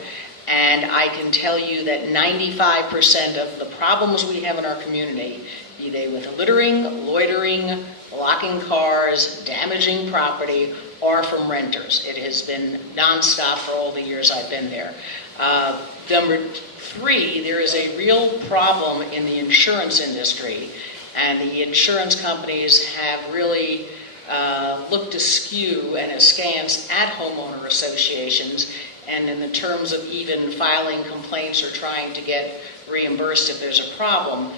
And I can tell you that 95% of the problems we have in our community, be they with littering, loitering, blocking cars, damaging property, are from renters. It has been nonstop for all the years I've been there. Number three, there is a real problem in the insurance industry, and the insurance companies have really looked askew and askance at homeowner associations, and in the terms of even filing complaints or trying to get reimbursed if there's a problem.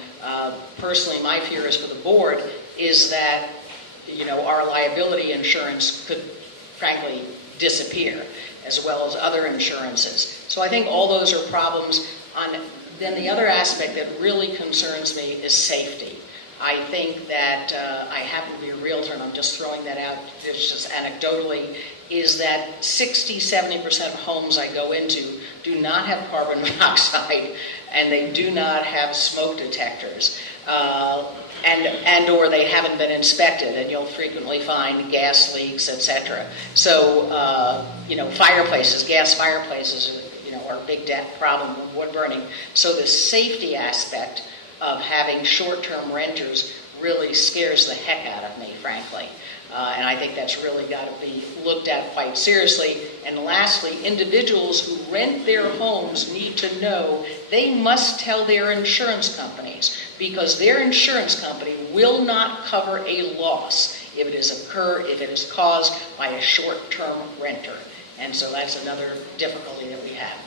Personally, my fear is for the board is that, our liability insurance could, frankly, disappear, as well as other insurances. So I think all those are problems. Then the other aspect that really concerns me is safety. I think that I happen to be a realtor, and I'm just throwing that out just anecdotally, is that 60-70% of homes I go into do not have carbon monoxide, and they do not have smoke detectors, and or they haven't been inspected, and you'll frequently find gas leaks, etc. So, gas fireplaces, are a big problem with wood burning. So the safety aspect of having short-term renters really scares the heck out of me, frankly. And I think that's really got to be looked at quite seriously. And lastly, individuals who rent their homes need to know they must tell their insurance companies, because their insurance company will not cover a loss if it is caused by a short-term renter. And so that's another difficulty that we have.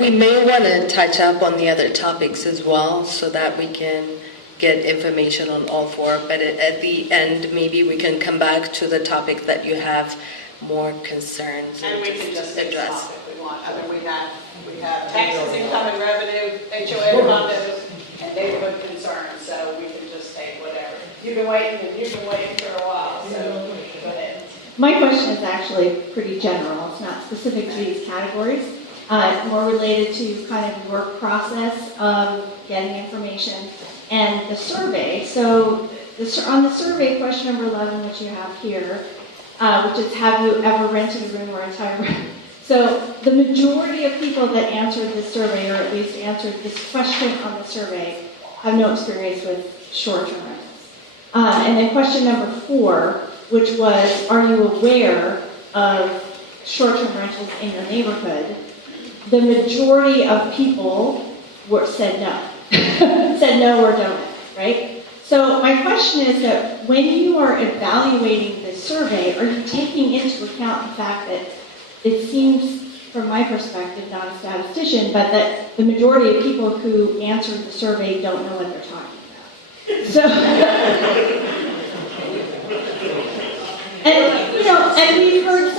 We may want to touch up on the other topics as well so that we can get information on all four. But at the end, maybe we can come back to the topic that you have more concerns and we can just address. If we want. I mean, we have taxes, income and revenue, HOA condos, and neighborhood concerns, so we can just take whatever. You've been waiting for a while, so go ahead. My question is actually pretty general. It's not specific to these categories. It's more related to kind of the work process of getting information and the survey. So on the survey, question number 11, which you have here, which is, have you ever rented a room or entire room? So the majority of people that answered this survey, or at least answered this question on the survey, have no experience with short-term rentals. And then question number 4, which was, are you aware of short-term rentals in your neighborhood? The majority of people said no. Said no or don't, right? So my question is that when you are evaluating this survey, are you taking into account the fact that it seems, from my perspective, not a statistician, but that the majority of people who answered the survey don't know what they're talking about? So, and we've heard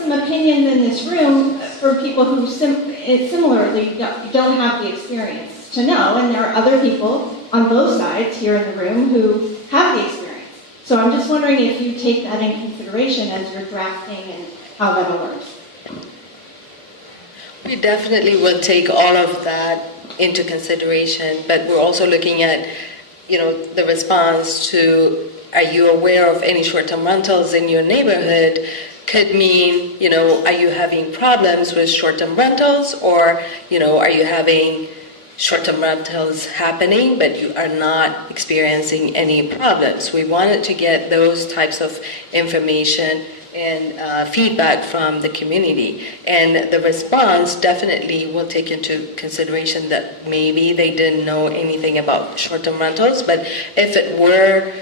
some opinions in this room for people who similarly don't have the experience to know, and there are other people on both sides here in the room who have the experience. So I'm just wondering if you take that in consideration as you're drafting and how that all works. We definitely will take all of that into consideration, but we're also looking at, the response to, are you aware of any short-term rentals in your neighborhood? Could mean, are you having problems with short-term rentals, or, are you having short-term rentals happening, but you are not experiencing any problems? We wanted to get those types of information and feedback from the community. And the response definitely will take into consideration that maybe they didn't know anything about short-term rentals, but if it were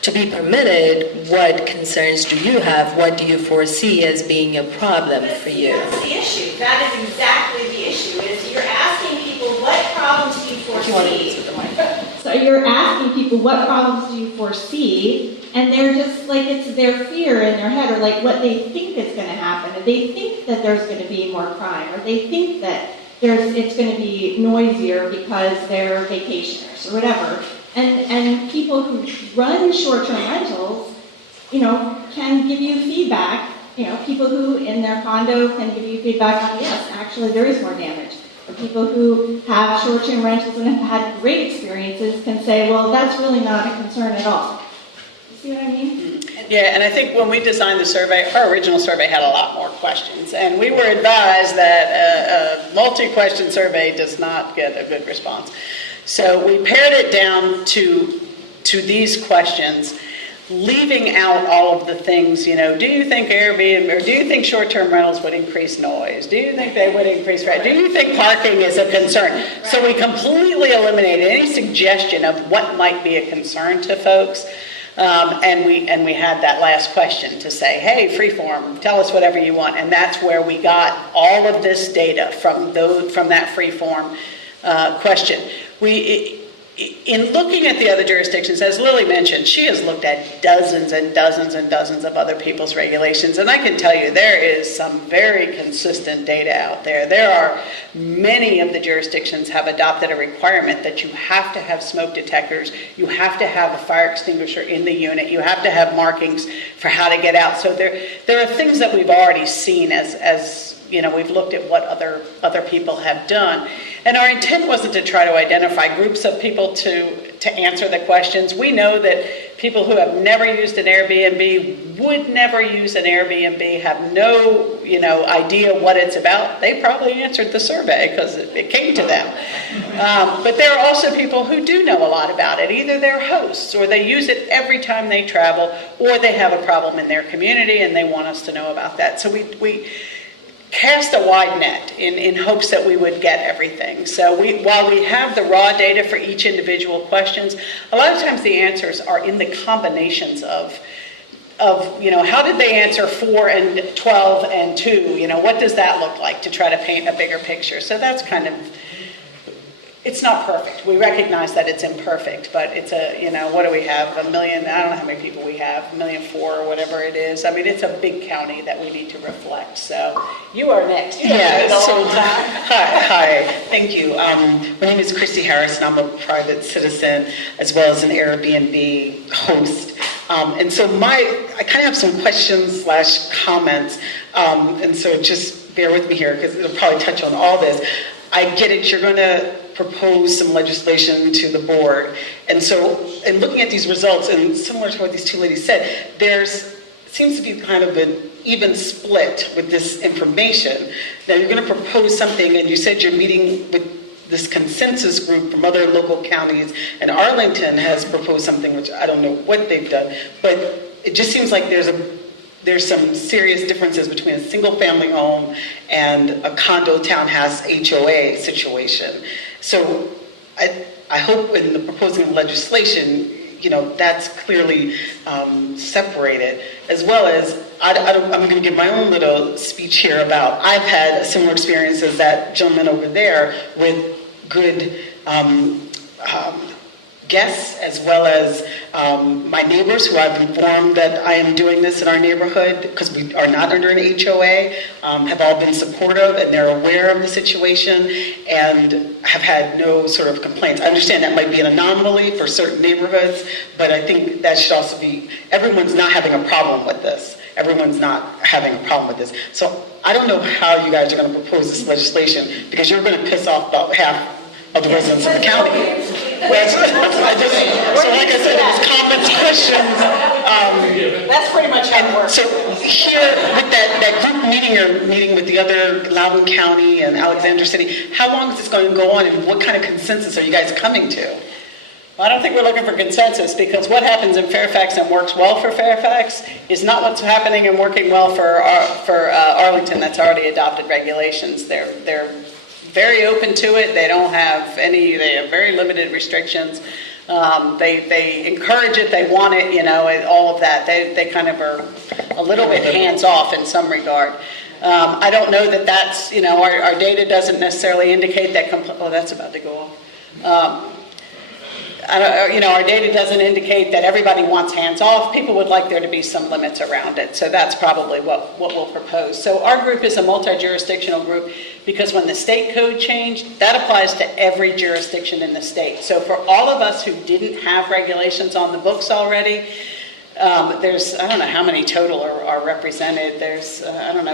to be permitted, what concerns do you have? What do you foresee as being a problem for you? That's the issue. That is exactly the issue, is you're asking people, what problems do you foresee? So you're asking people, what problems do you foresee? And they're just like, it's their fear in their head, or like what they think is going to happen. Or they think that there's going to be more crime, or they think that it's going to be noisier because they're vacationers or whatever. And people who run short-term rentals, can give you feedback. People who in their condo can give you feedback on, yes, actually there is more damage. Or people who have short-term rentals and have had great experiences can say, well, that's really not a concern at all. You see what I mean? Yeah, and I think when we designed the survey, our original survey had a lot more questions, and we were advised that a multi-question survey does not get a good response. So we pared it down to these questions, leaving out all of the things, do you think Airbnb, or do you think short-term rentals would increase noise? Do you think they would increase rent? Do you think parking is a concern? Right. So we completely eliminated any suggestion of what might be a concern to folks. And we had that last question to say, hey, freeform, tell us whatever you want. And that's where we got all of this data from that freeform question. In looking at the other jurisdictions, as Lily mentioned, she has looked at dozens and dozens and dozens of other people's regulations, and I can tell you there is some very consistent data out there. There are many of the jurisdictions have adopted a requirement that you have to have smoke detectors, you have to have a fire extinguisher in the unit, you have to have markings for how to get out. So there are things that we've already seen as we've looked at what other people have done. And our intent wasn't to try to identify groups of people to answer the questions. We know that people who have never used an Airbnb, would never use an Airbnb, have no idea what it's about. They probably answered the survey because it came to them. But there are also people who do know a lot about it. Either they're hosts, or they use it every time they travel, or they have a problem in their community and they want us to know about that. So we cast a wide net in hopes that we would get everything. So while we have the raw data for each individual questions, a lot of times the answers are in the combinations of how did they answer 4 and 12 and 2? What does that look like, to try to paint a bigger picture? So that's kind of, it's not perfect. We recognize that it's imperfect, but it's what do we have? 1 million, I don't know how many people we have, 1,000,004 or whatever it is. I mean, it's a big county that we need to reflect. So You are next. You Yeah, have so, been all the time. hi, thank you. My name is Christy Harris, and I'm a private citizen as well as an Airbnb host. And so I kind of have some questions / comments, and so just bear with me here because it'll probably touch on all this. I get it, you're going to propose some legislation to the board. And so, in looking at these results, and similar to what these two ladies said, seems to be kind of an even split with this information. Now, you're going to propose something, and you said you're meeting with this consensus group from other local counties, and Arlington has proposed something, which I don't know what they've done, but it just seems like there's some serious differences between a single-family home and a condo townhouse HOA situation. So I hope in the proposing of legislation, that's clearly separated, as well as I'm going to give my own little speech here about I've had a similar experience as that gentleman over there with good guests, as well as my neighbors who I've informed that I am doing this in our neighborhood because we are not under an HOA, have all been supportive and they're aware of the situation and have had no sort of complaints. I understand that might be an anomaly for certain neighborhoods, but I think that should also be, everyone's not having a problem with this. Everyone's not having a problem with this. So I don't know how you guys are going to propose this legislation because you're going to piss off about half of the residents of the county. So like I said, it was comments, questions. That's pretty much how it works. So here with that group meeting, you're meeting with the other Loudoun County and Alexander City, how long is this going to go on and what kind of consensus are you guys coming to? Well, I don't think we're looking for consensus because what happens in Fairfax and works well for Fairfax is not what's happening and working well for Arlington that's already adopted regulations. They're very open to it. They don't have they have very limited restrictions. They encourage it, they want it, all of that. They kind of are a little bit hands-off in some regard. I don't know that's, our data doesn't necessarily indicate that, that's about to go off. Our data doesn't indicate that everybody wants hands-off. People would like there to be some limits around it. So that's probably what we'll propose. So our group is a multi-jurisdictional group because when the state code changed, that applies to every jurisdiction in the state. So for all of us who didn't have regulations on the books already, there's, I don't know how many total are represented. There's,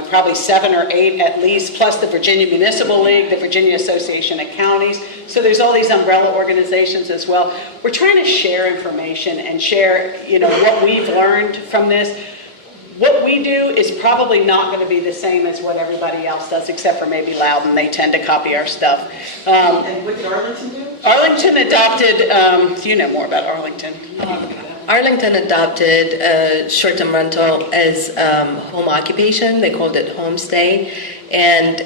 probably 7 or 8 at least, plus the Virginia Municipal League, the Virginia Association of Counties. So there's all these umbrella organizations as well. We're trying to share information and share, what we've learned from this. What we do is probably not going to be the same as what everybody else does, except for maybe Loudoun. They tend to copy our stuff. And what did Arlington do? Arlington adopted, you know more about Arlington. Arlington adopted short-term rental as home occupation. They called it homestay. And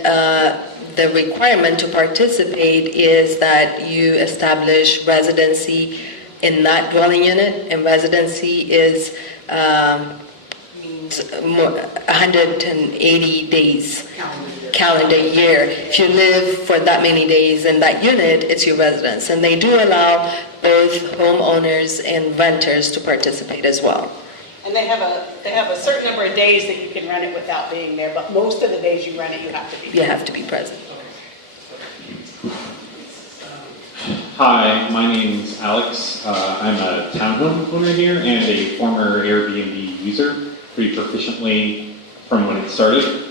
the requirement to participate is that you establish residency in that dwelling unit. And residency is 180 days calendar year. If you live for that many days in that unit, it's your residence. And they do allow both homeowners and renters to participate as well. And they have a certain number of days that you can rent it without being there, but most of the days you rent it, you have to be there. You have to be present. Hi, my name's Alex. I'm a townhome owner here and a former Airbnb user, pretty proficiently from when it started.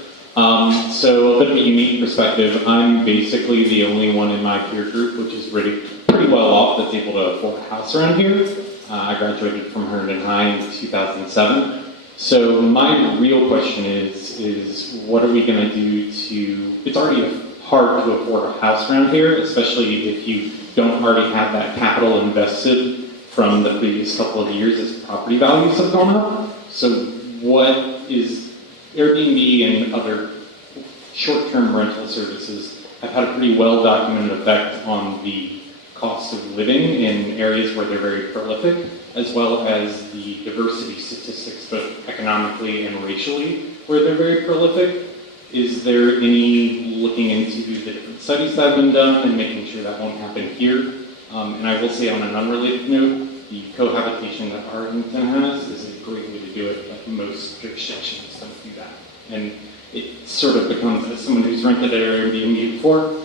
So a bit of a unique perspective. I'm basically the only one in my peer group, which is pretty well off, that's able to afford a house around here. I graduated from Herndon High in 2007. So my real question is what are we going to do to, it's already hard to afford a house around here, especially if you don't already have that capital invested from the previous couple of years as property values have gone up. So what is Airbnb and other short-term rental services have had a pretty well-documented effect on the cost of living in areas where they're very prolific, as well as the diversity statistics, both economically and racially, where they're very prolific. Is there any looking into the different studies that have been done and making sure that won't happen here? And I will say on an unrelated note, the cohabitation that Arlington has is a great way to do it, but most jurisdictions don't do that. And it sort of becomes, as someone who's rented an Airbnb before,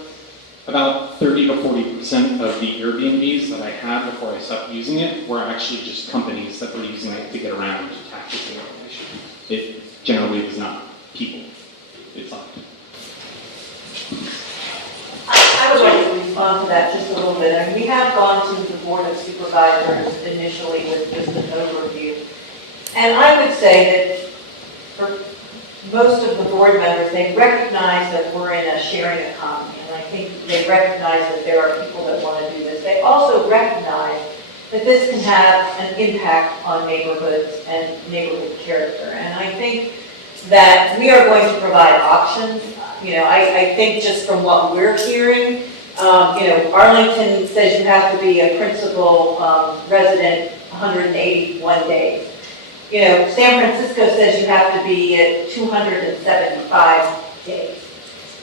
about 30 to 40% of the Airbnbs that I had before I stopped using it were actually just companies that were using it to get around taxes and regulation. It generally was not people. It's like. I would like to respond to that just a little bit. I mean, we have gone to the Board of Supervisors initially with just an overview. And I would say that for most of the board members, they recognize that we're in a sharing economy. And I think they recognize that there are people that want to do this. They also recognize that this can have an impact on neighborhoods and neighborhood character. And I think that we are going to provide options. You know, I think just from what we're hearing, you know, Arlington says you have to be a principal resident 181 days. You know, San Francisco says you have to be at 275 days.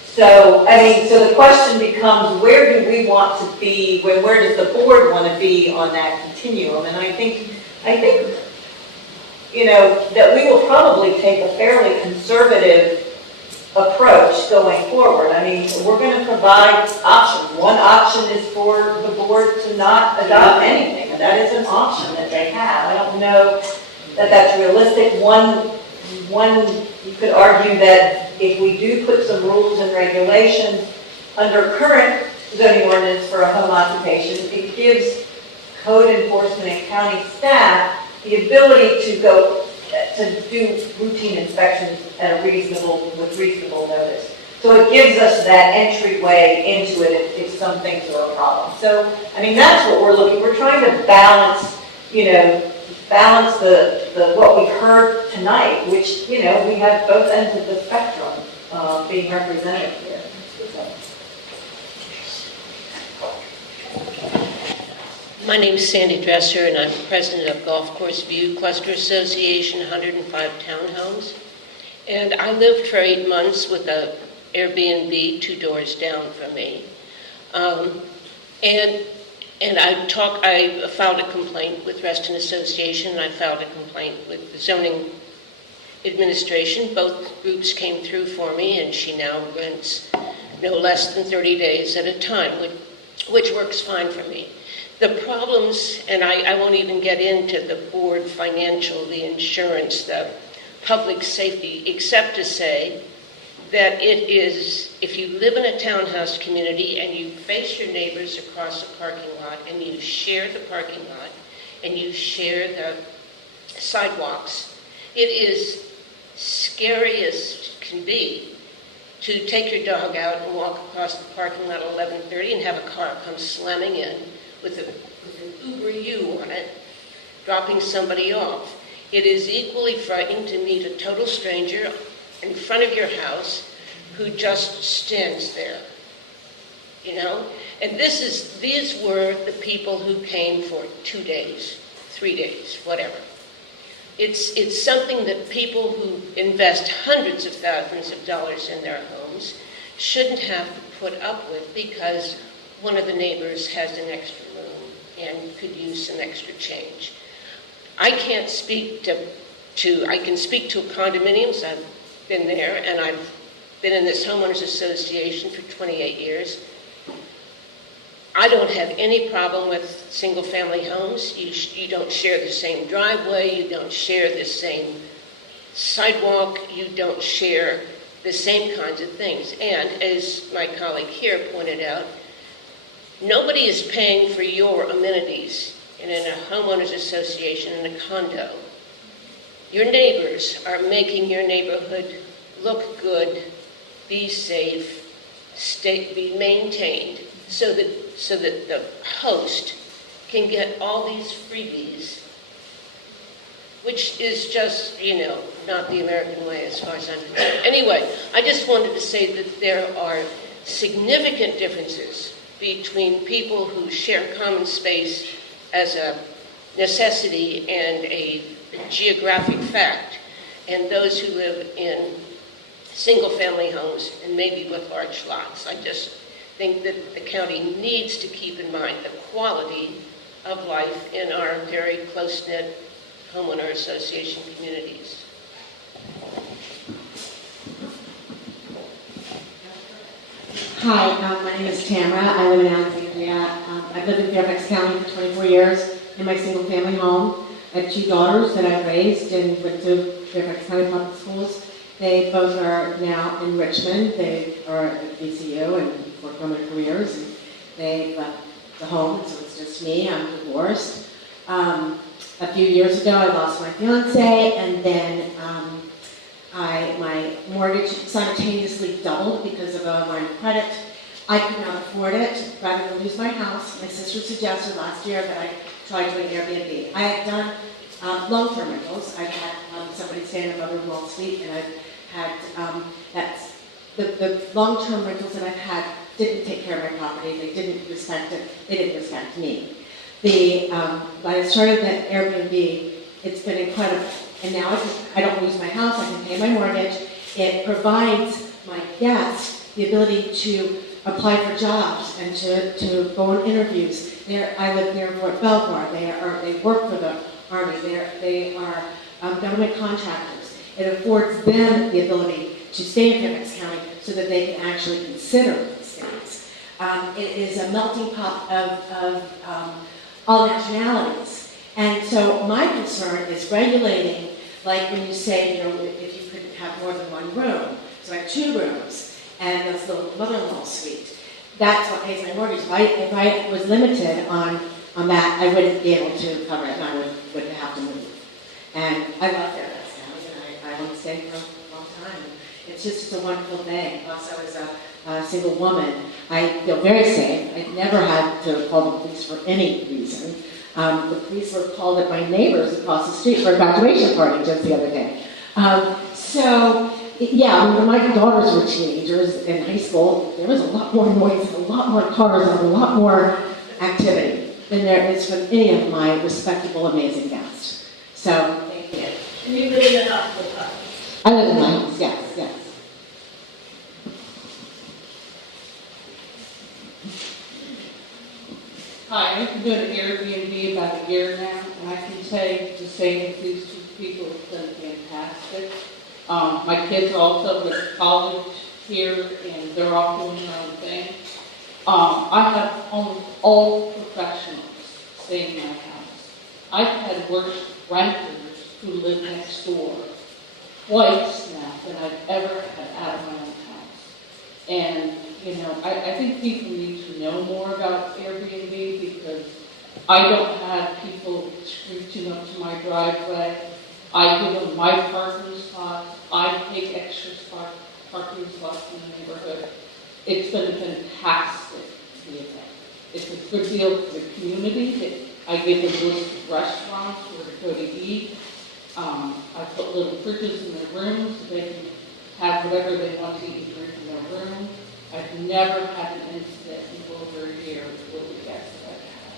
So, I mean, so the question becomes, where do we want to be, where does the board want to be on that continuum? And I think, you know, that we will probably take a fairly conservative approach going forward. I mean, we're going to provide options. One option is for the board to not adopt anything, and that is an option that they have. I don't know that that's realistic. One, you could argue that if we do put some rules and regulations under current zoning ordinance for a home occupation, it gives code enforcement and county staff the ability to go to do routine inspections at with reasonable notice. So it gives us that entryway into it if some things are a problem. So, I mean, that's what we're looking. We're trying to balance, you know, balance the what we heard tonight, which, you know, we have both ends of the spectrum being represented here. My name is Sandy Dresser, and I'm president of Golf Course View Cluster Association, 105 townhomes. And I lived for 8 months with an Airbnb 2 doors down from me. And I filed a complaint with Reston Association, and I filed a complaint with the zoning administration. Both groups came through for me, and she now rents no less than 30 days at a time, which works fine for me. The problems, and I won't even get into the board financial, the insurance, the public safety, except to say that it is, if you live in a townhouse community and you face your neighbors across a parking lot and you share the parking lot and you share the sidewalks, it is scary as can be to take your dog out and walk across the parking lot at 11:30 and have a car come slamming in with an Uber U on it, dropping somebody off. It is equally frightening to meet a total stranger in front of your house who just stands there, you know? And these were the people who came for 2 days, 3 days, whatever. It's something that people who invest hundreds of thousands of dollars in their homes shouldn't have to put up with because one of the neighbors has an extra room and could use some extra change. I can't speak I can speak to condominiums. I've been there, and I've been in this homeowners association for 28 years. I don't have any problem with single-family homes. You don't share the same driveway, you don't share the same sidewalk, you don't share the same kinds of things. And as my colleague here pointed out, nobody is paying for your amenities in a homeowners association in a condo. Your neighbors are making your neighborhood look good, be safe, be maintained, so that the host can get all these freebies, which is just, you know, not the American way as far as I'm concerned. Anyway, I just wanted to say that there are significant differences between people who share common space as a necessity and a geographic fact, and those who live in single-family homes and maybe with large lots. I just think that the county needs to keep in mind the quality of life in our very close-knit homeowner association communities. Hi, my name is Tamara. I live in Alexandria. I've lived in Fairfax County for 24 years in my single-family home. I have two daughters that I've raised and went to Fairfax County Public Schools. They both are now in Richmond. They are at VCU and work on their careers. And they left the home, so it's just me. I'm divorced. A few years ago, I lost my fiance, and then my mortgage simultaneously doubled because of a line of credit. I could not afford it. Rather than lose my house, my sister suggested last year that I try doing Airbnb. I had done long-term rentals. I've had somebody stay in a mother-in-law suite, and I've had the long-term rentals that I've had didn't take care of my property. They didn't respect it. They didn't respect me. When I started that Airbnb, it's been incredible. And now I don't lose my house. I can pay my mortgage. It provides my guests the ability to apply for jobs and to go on interviews. I live near Fort Belvoir. They work for the Army. They are government contractors. It affords them the ability to stay in Fairfax County so that they can actually consider these things. It is a melting pot of all nationalities. And so my concern is regulating, like when you say, if you couldn't have more than one room. So I have 2 rooms and this little mother-in-law suite. That's what pays my mortgage. If I was limited on that, I wouldn't be able to cover it, and I would have to move. And I love Fairfax County, and I want to stay for a long time. It's a wonderful thing. Also, as a single woman, I feel very safe. I've never had to call the police for any reason. The police were called at my neighbors across the street for a graduation party just the other day. When my daughters were teenagers in high school, there was a lot more noise, and a lot more cars, and a lot more activity than there is from any of my respectable, amazing guests. So, thank you. And you live in a house with us? I live in my house, yes. Hi, I've been doing Airbnb about a year now, and I can say the same with these 2 people. It's been fantastic. My kids also go to college here, and they're all doing their own thing. I have almost all professionals staying in my house. I've had worse renters who live next door twice now than I've ever had out of my own house. And I think people need to know more about Airbnb because I don't have people screeching up to my driveway. I give them my parking spots. I take extra parking spots in the neighborhood. It's been a fantastic event. It's a good deal for the community. I give them lists of restaurants where to go to eat. I put little fridges in their rooms so they can have whatever they want to eat and drink in their room. I've never had an incident in over a year with the guests that I've had.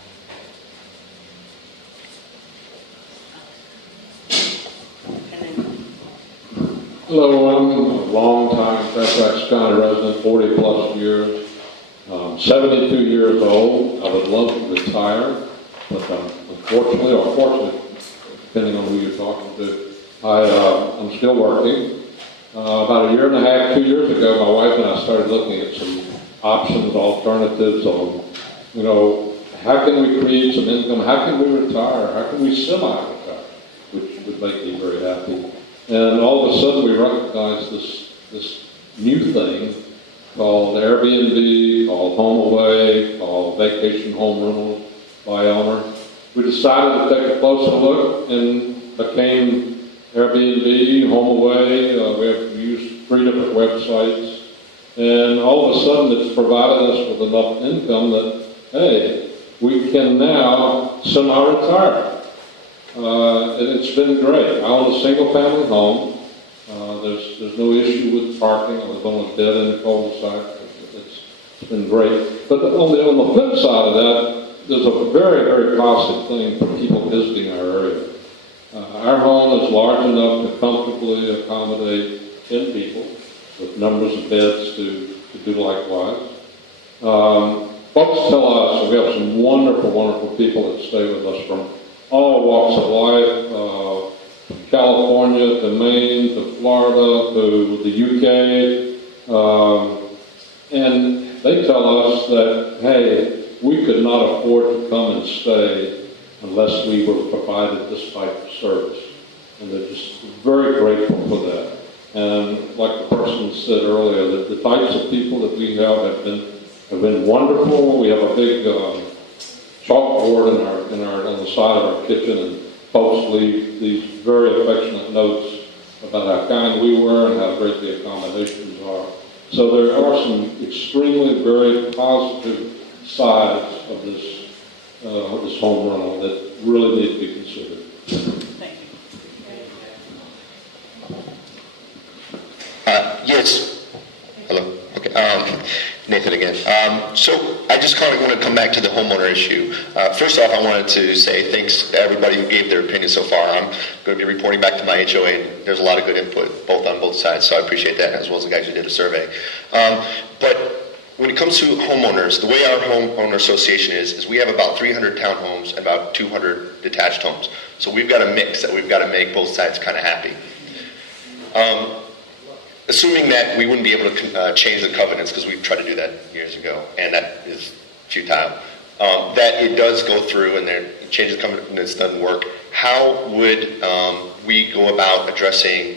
Hello, I'm a long-time Fairfax County resident, 40 plus years. 72 years old. I would love to retire, but unfortunately, or fortunately, depending on who you're talking to, I'm still working. About a year and a half, 2 years ago, my wife and I started looking at some options, alternatives on, how can we create some income? How can we retire? How can we semi-retire? Which would make me very happy. And all of a sudden, we recognized this new thing called Airbnb, called Home Away, called Vacation Home Rental by Owner. We decided to take a closer look and became Airbnb, Home Away. We used 3 different websites. And all of a sudden, it's provided us with enough income that, hey, we can now semi-retire. And it's been great. I own a single-family home. There's no issue with parking. I live on a dead-end cul-de-sac. It's been great. But on the flip side of that, there's a very, very costly thing for people visiting our area. Our home is large enough to comfortably accommodate 10 people with numbers of beds to do likewise. Folks tell us we have some wonderful, wonderful people that stay with us from all walks of life, from California to Maine to Florida to the UK. And they tell us that, hey, we could not afford to come and stay unless we were provided this type of service. And they're just very grateful for that. And like the person said earlier, the types of people that we have been wonderful. We have a big chalkboard on the side of our kitchen, and folks leave these very affectionate notes about how kind we were and how great the accommodations are. So there are some extremely very positive sides of this home rental that really need to be considered. Thank you. Yes. Hello. Okay. Nathan again. So I just kind of want to come back to the homeowner issue. First off, I wanted to say thanks to everybody who gave their opinion so far. I'm going to be reporting back to my HOA, and there's a lot of good input on both sides, so I appreciate that, as well as the guys who did the survey. But when it comes to homeowners, the way our homeowner association is we have about 300 townhomes and about 200 detached homes. So we've got a mix that we've got to make both sides kind of happy. Assuming that we wouldn't be able to change the covenants, because we tried to do that years ago, and that is futile, that it does go through and then change the covenants doesn't work, how would we go about addressing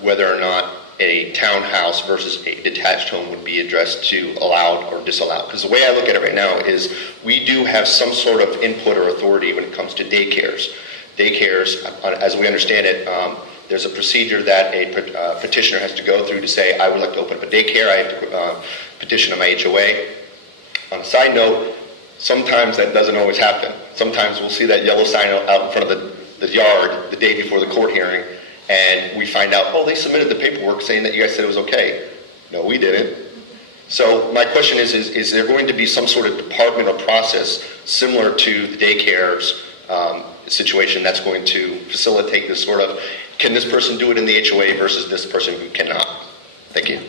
whether or not a townhouse versus a detached home would be addressed to allowed or disallowed? Because the way I look at it right now is we do have some sort of input or authority when it comes to daycares. Daycares, as we understand it, there's a procedure that a petitioner has to go through to say, I would like to open up a daycare. I have to petition on my HOA. On a side note, sometimes that doesn't always happen. Sometimes we'll see that yellow sign out in front of the yard the day before the court hearing, and we find out, oh, they submitted the paperwork saying that you guys said it was okay. No, we didn't. So my question is there going to be some sort of department or process similar to the daycare's situation that's going to facilitate this sort of, can this person do it in the HOA versus this person who cannot? Thank you.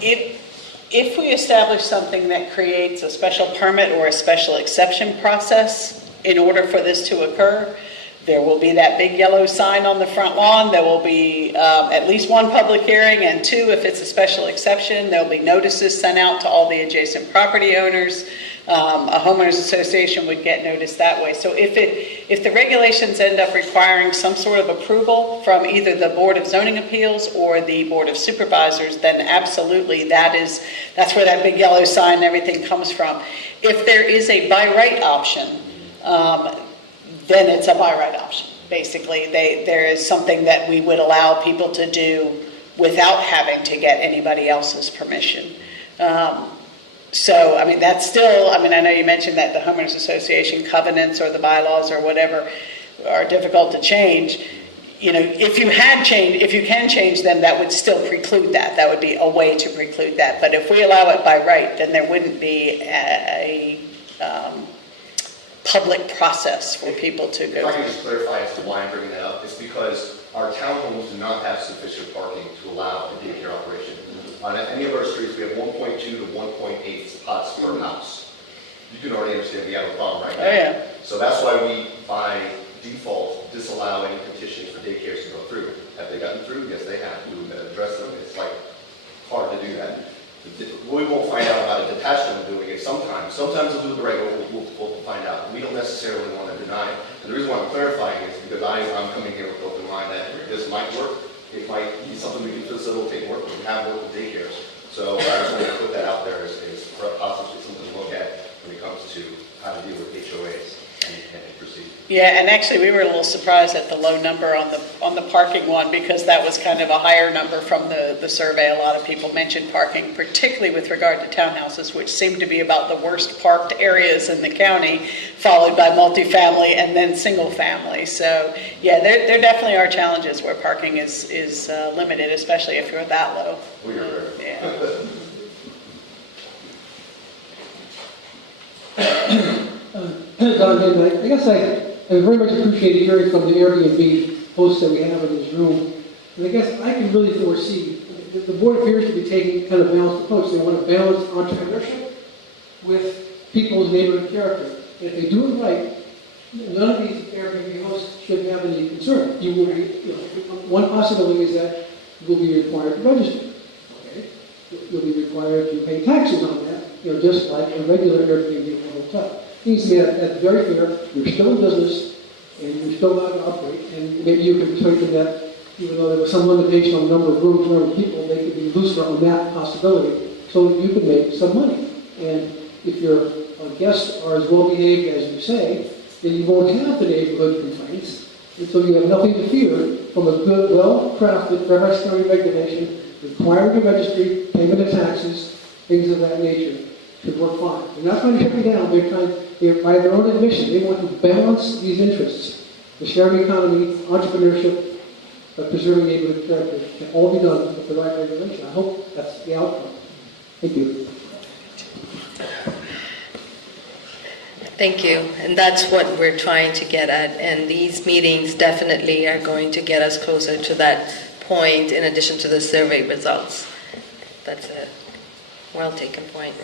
If we establish something that creates a special permit or a special exception process in order for this to occur, there will be that big yellow sign on the front lawn. There will be at least one public hearing, and two, if it's a special exception, there'll be notices sent out to all the adjacent property owners. A homeowners association would get notice that way. So if the regulations end up requiring some sort of approval from either the Board of Zoning Appeals or the Board of Supervisors, then absolutely that's where that big yellow sign and everything comes from. If there is a by right option, then it's a by right option. Basically, there is something that we would allow people to do without having to get anybody else's permission. So, I mean, that's still, I know you mentioned that the homeowners association covenants or the bylaws or whatever are difficult to change. You know, if you can change them, that would still preclude that. That would be a way to preclude that. But if we allow it by right, then there wouldn't be a public process for people to go. If I can just clarify as to why I'm bringing that up, it's because our townhomes do not have sufficient parking to allow a daycare operation. On any of our streets, we have 1.2 to 1.8 spots per house. You can already understand we have a problem right now. Oh, yeah. So that's why we, by default, disallow any petitions for daycares to go through. Have they gotten through? Yes, they have. We've addressed them. It's like hard to do that. We won't find out about a detached home doing it sometimes. Sometimes they'll do it the right way. We'll find out. We don't necessarily want to deny it. And the reason why I'm clarifying is because I'm coming here with open mind that this might work. It might be something we can facilitate work with. We have work with daycares. So I just wanted to put that out there as possibly something to look at when it comes to how to deal with HOAs and proceed. Yeah, and actually we were a little surprised at the low number on the parking one, because that was kind of a higher number from the survey. A lot of people mentioned parking, particularly with regard to townhouses, which seem to be about the worst parked areas in the county, followed by multifamily and then single family. So yeah, there definitely are challenges where parking is limited, especially if you're that low. I guess I very much appreciate hearing from the Airbnb hosts that we have in this room. And I guess I can really foresee, the board appears to be taking kind of balanced approach. They want to balance entrepreneurship with people's neighborhood character. And if they do it right, none of these Airbnb hosts should have any concern. You will be, one possibility is that you will be required to register. Okay? you'll be required to pay taxes on that, just like a regular Airbnb or hotel. Means to me that's very fair. You're still in business, and you're still not going to operate. And maybe you can tighten that, even though there was some limitation on the number of rooms, number of people, they could be looser on that possibility, so you can make some money. And if your guests are as well behaved as you say, then you won't have the neighborhood complaints, and so you have nothing to fear from a good, well-crafted Fairfax County regulation requiring a registry, payment of taxes, things of that nature. Should work fine. They're not trying to shut you down. They're by their own admission, they want to balance these interests. The sharing economy, entrepreneurship, preserving neighborhood character can all be done with the right regulation. I hope that's the outcome. Thank you. Thank you, and that's what we're trying to get at, and these meetings definitely are going to get us closer to that point in addition to the survey results. That's a well-taken point.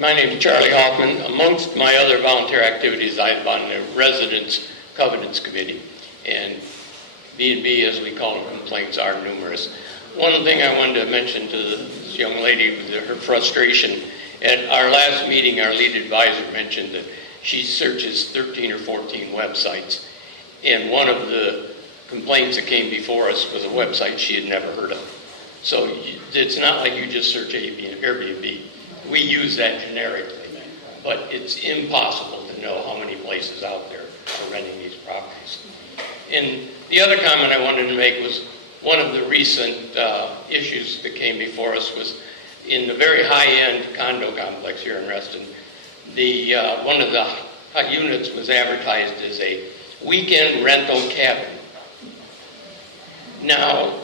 My name is Charlie Hoffman. Amongst my other volunteer activities, I'm on the Residents Covenants Committee, and B&B, as we call them, complaints are numerous. One thing I wanted to mention to this young lady with her frustration, at our last meeting, our lead advisor mentioned that she searches 13 or 14 websites, and one of the complaints that came before us was a website she had never heard of. So it's not like you just search Airbnb. We use that generically, but it's impossible to know how many places out there are renting these properties. And the other comment I wanted to make was one of the recent issues that came before us was in the very high-end condo complex here in Reston. One of the units was advertised as a weekend rental cabin. Now,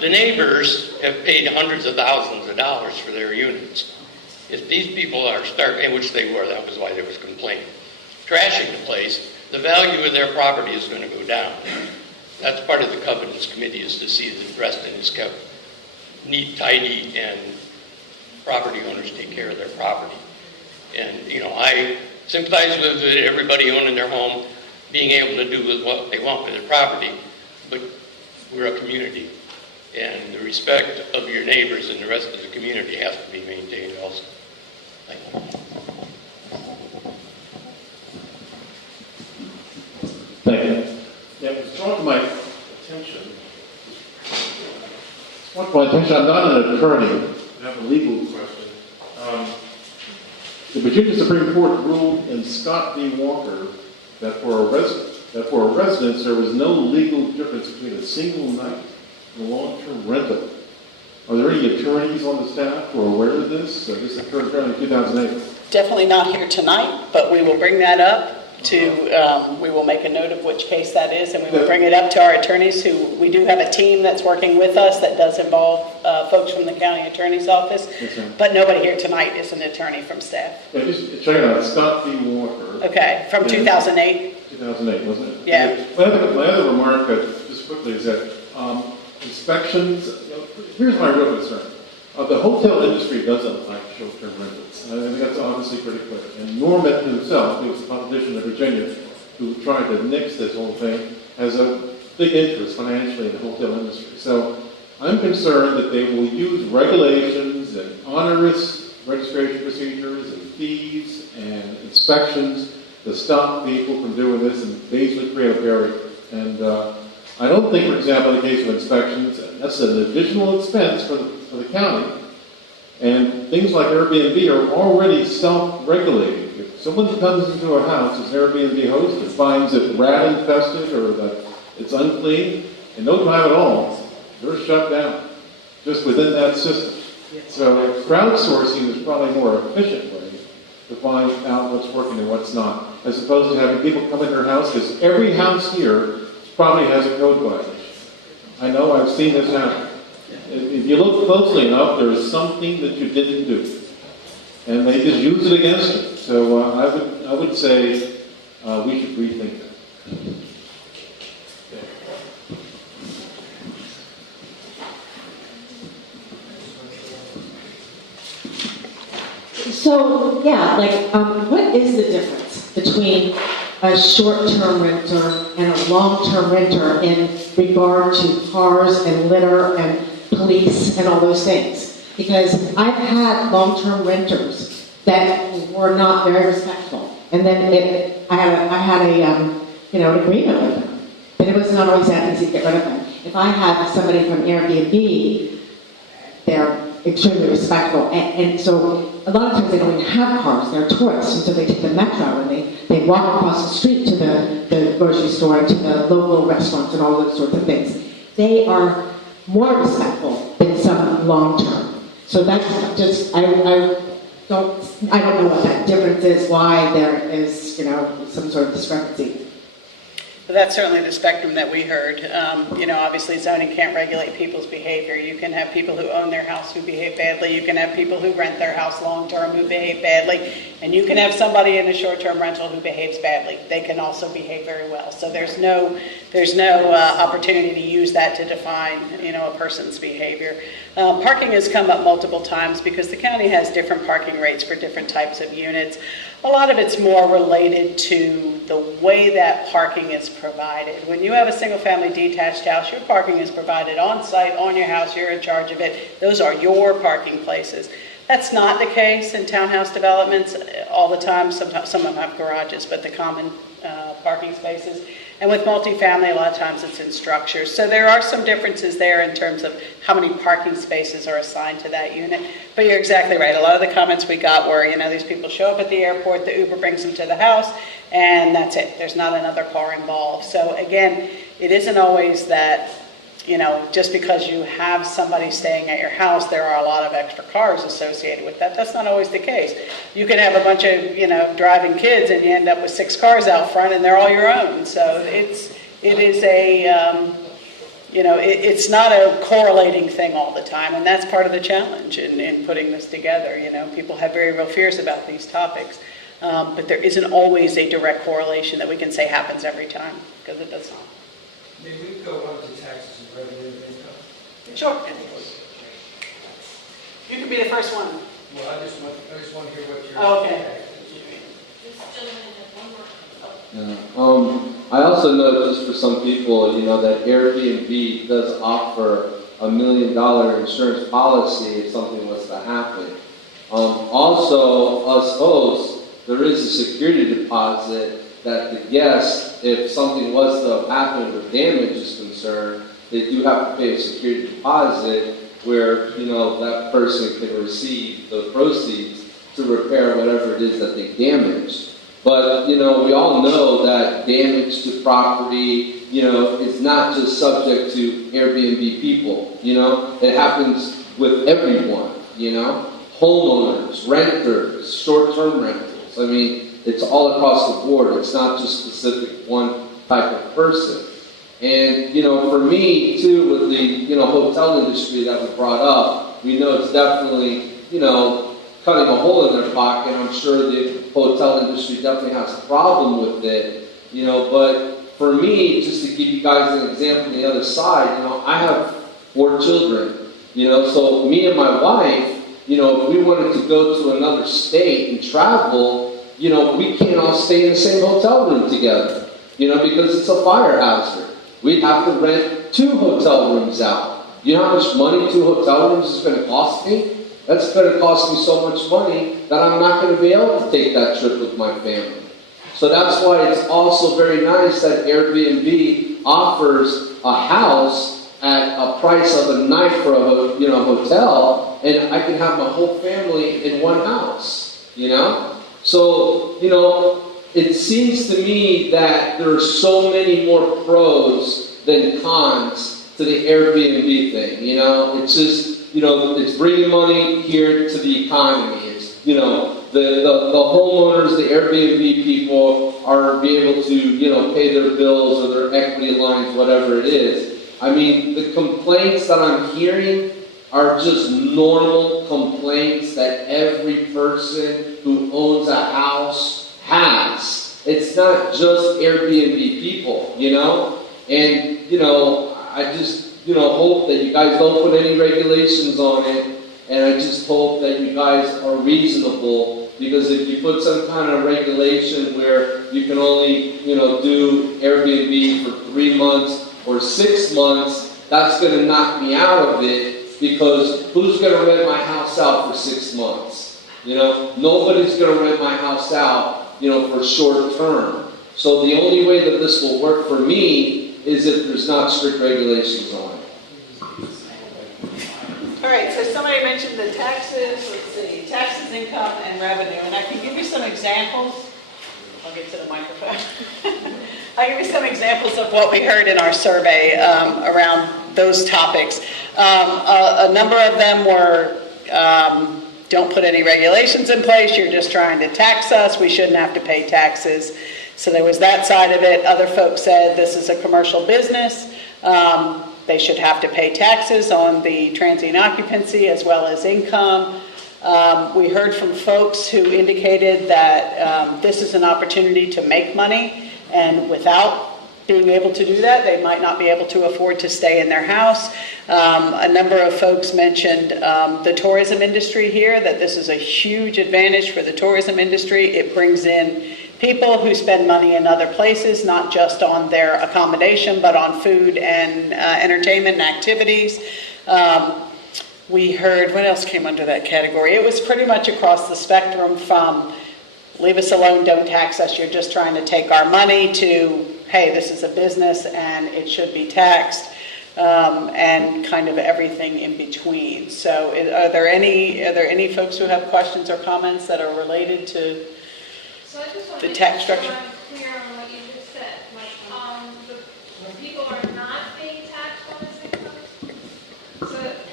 the neighbors have paid hundreds of thousands of dollars for their units. If these people are in which they were, that was why there was complaint, trashing the place, the value of their property is going to go down. That's part of the Covenants Committee, is to see that Reston is kept neat, tidy, and property owners take care of their property. And, I sympathize with everybody owning their home, being able to do with what they want with their property, but we're a community, and the respect of your neighbors and the rest of the community has to be maintained also. Thank you. Thank you. Yeah, it was brought to my attention. I'm not an attorney. I have a legal question. The Virginia Supreme Court ruled in Scott v. Walker that for a residence there was no legal difference between a single night and a long-term rental. Are there any attorneys on the staff who are aware of this? This occurred in 2008. Definitely not here tonight, but we will bring that up we will make a note of which case that is, and we will bring it up to our attorneys we do have a team that's working with us that does involve folks from the county attorney's office, but nobody here tonight is an attorney from staff. Yeah, just check it out. Scott v. Walker. Okay, from 2008? 2008, wasn't it? Yeah. My other remark, just quickly, is that inspections, here's my real concern. The hotel industry doesn't like short-term rentals. I think that's obviously pretty clear. And Norman himself, who was a politician of Virginia, who tried to nix this whole thing, has a big interest financially in the hotel industry. So I'm concerned that they will use regulations and onerous registration procedures and fees and inspections to stop people from doing this and basically create a barrier. And I don't think, for example, in the case of inspections, that's an additional expense for the county. And things like Airbnb are already self-regulating. If someone comes into a house as an Airbnb host and finds it rat-infested or that it's unclean, in no time at all, they're shut down just within that system. So crowdsourcing is probably a more efficient way to find out what's working and what's not, as opposed to having people come in your house, because every house here probably has a code violation. I know, I've seen this happen. If you look closely enough, there's something that you didn't do. And they just use it against you. So I would say we should rethink that. So, what is the difference between a short-term renter and a long-term renter in regard to cars and litter and police and all those things. Because I've had long-term renters that were not very respectful. And then I had an agreement with them. But it was not always that easy to get rid of them. If I have somebody from Airbnb, they're extremely respectful. And so a lot of times they don't even have cars, they're tourists, and so they take the metro and they walk across the street to the grocery store and to the local restaurants and all those sorts of things. They are more respectful than some long-term. So that's just, I don't know what that difference is, why there is, some sort of discrepancy. But that's certainly the spectrum that we heard. Obviously zoning can't regulate people's behavior. You can have people who own their house who behave badly. You can have people who rent their house long-term who behave badly. And you can have somebody in a short-term rental who behaves badly. They can also behave very well. So there's no opportunity to use that to define, a person's behavior. Parking has come up multiple times because the county has different parking rates for different types of units. A lot of it's more related to the way that parking is provided. When you have a single-family detached house, your parking is provided on-site, on your house, you're in charge of it. Those are your parking places. That's not the case in townhouse developments all the time. Sometimes some of them have garages, but the common parking spaces. And with multifamily, a lot of times it's in structures. So there are some differences there in terms of how many parking spaces are assigned to that unit. But you're exactly right. A lot of the comments we got were, these people show up at the airport, the Uber brings them to the house, and that's it. There's not another car involved. So again, it isn't always that, just because you have somebody staying at your house, there are a lot of extra cars associated with that. That's not always the case. You can have a bunch of, driving kids and you end up with 6 cars out front and they're all your own. So it's not a correlating thing all the time. And that's part of the challenge in putting this together. People have very real fears about these topics. But there isn't always a direct correlation that we can say happens every time, because it does not. May we go on to taxes and revenue and income? Sure. You can be the first one. Well, I just want to hear what you're... Oh, okay. I also know, just for some people, that Airbnb does offer $1 million insurance policy if something was to happen. Also, us hosts, there is a security deposit that the guest, if something was to happen or damage is concerned, they do have to pay a security deposit where, that person can receive the proceeds to repair whatever it is that they damaged. But, we all know that damage to property, is not just subject to Airbnb people, it happens with everyone, homeowners, renters, short-term rentals. I mean, it's all across the board. It's not just specific one type of person. And, for me, too, with the, hotel industry that was brought up, we know it's definitely, cutting a hole in their pocket. I'm sure the hotel industry definitely has a problem with it, but for me, just to give you guys an example on the other side, I have 4 children, so me and my wife, if we wanted to go to another state and travel, we can't all stay in the same hotel room together, because it's a fire hazard. We'd have to rent 2 hotel rooms out. You know how much money 2 hotel rooms is going to cost me? That's going to cost me so much money that I'm not going to be able to take that trip with my family. So that's why it's also very nice that Airbnb offers a house at a price of a night for a hotel, and I can have my whole family in one house, So, it seems to me that there are so many more pros than cons to the Airbnb thing, It's just, it's bringing money here to the economy. It's, the homeowners, the Airbnb people are be able to, pay their bills or their equity lines, whatever it is. I mean, the complaints that I'm hearing are just normal complaints that every person who owns a house has. It's not just Airbnb people, And, I just, hope that you guys don't put any regulations on it. And I just hope that you guys are reasonable Because if you put some kind of regulation where you can only, do Airbnb for 3 months or 6 months, that's going to knock me out of it, because who's going to rent my house out for 6 months? Nobody's going to rent my house out, for short term. So the only way that this will work for me is if there's not strict regulations on it. All right, so somebody mentioned the taxes, let's see, taxes, income, and revenue, and I can give you some examples. I'll get to the microphone. I'll give you some examples of what we heard in our survey around those topics. A number of them were, don't put any regulations in place, you're just trying to tax us, we shouldn't have to pay taxes. So there was that side of it. Other folks said this is a commercial business. They should have to pay taxes on the transient occupancy as well as income. We heard from folks who indicated that this is an opportunity to make money, and without being able to do that, they might not be able to afford to stay in their house. A number of folks mentioned the tourism industry here, that this is a huge advantage for the tourism industry. It brings in people who spend money in other places, not just on their accommodation, but on food and entertainment and activities. We heard, what else came under that category? It was pretty much across the spectrum from leave us alone, don't tax us, you're just trying to take our money, to hey, this is a business and it should be taxed, and kind of everything in between. So are there any folks who have questions or comments that are related to the tax structure? I'm clear on what you just said. The people are not paying tax on this income?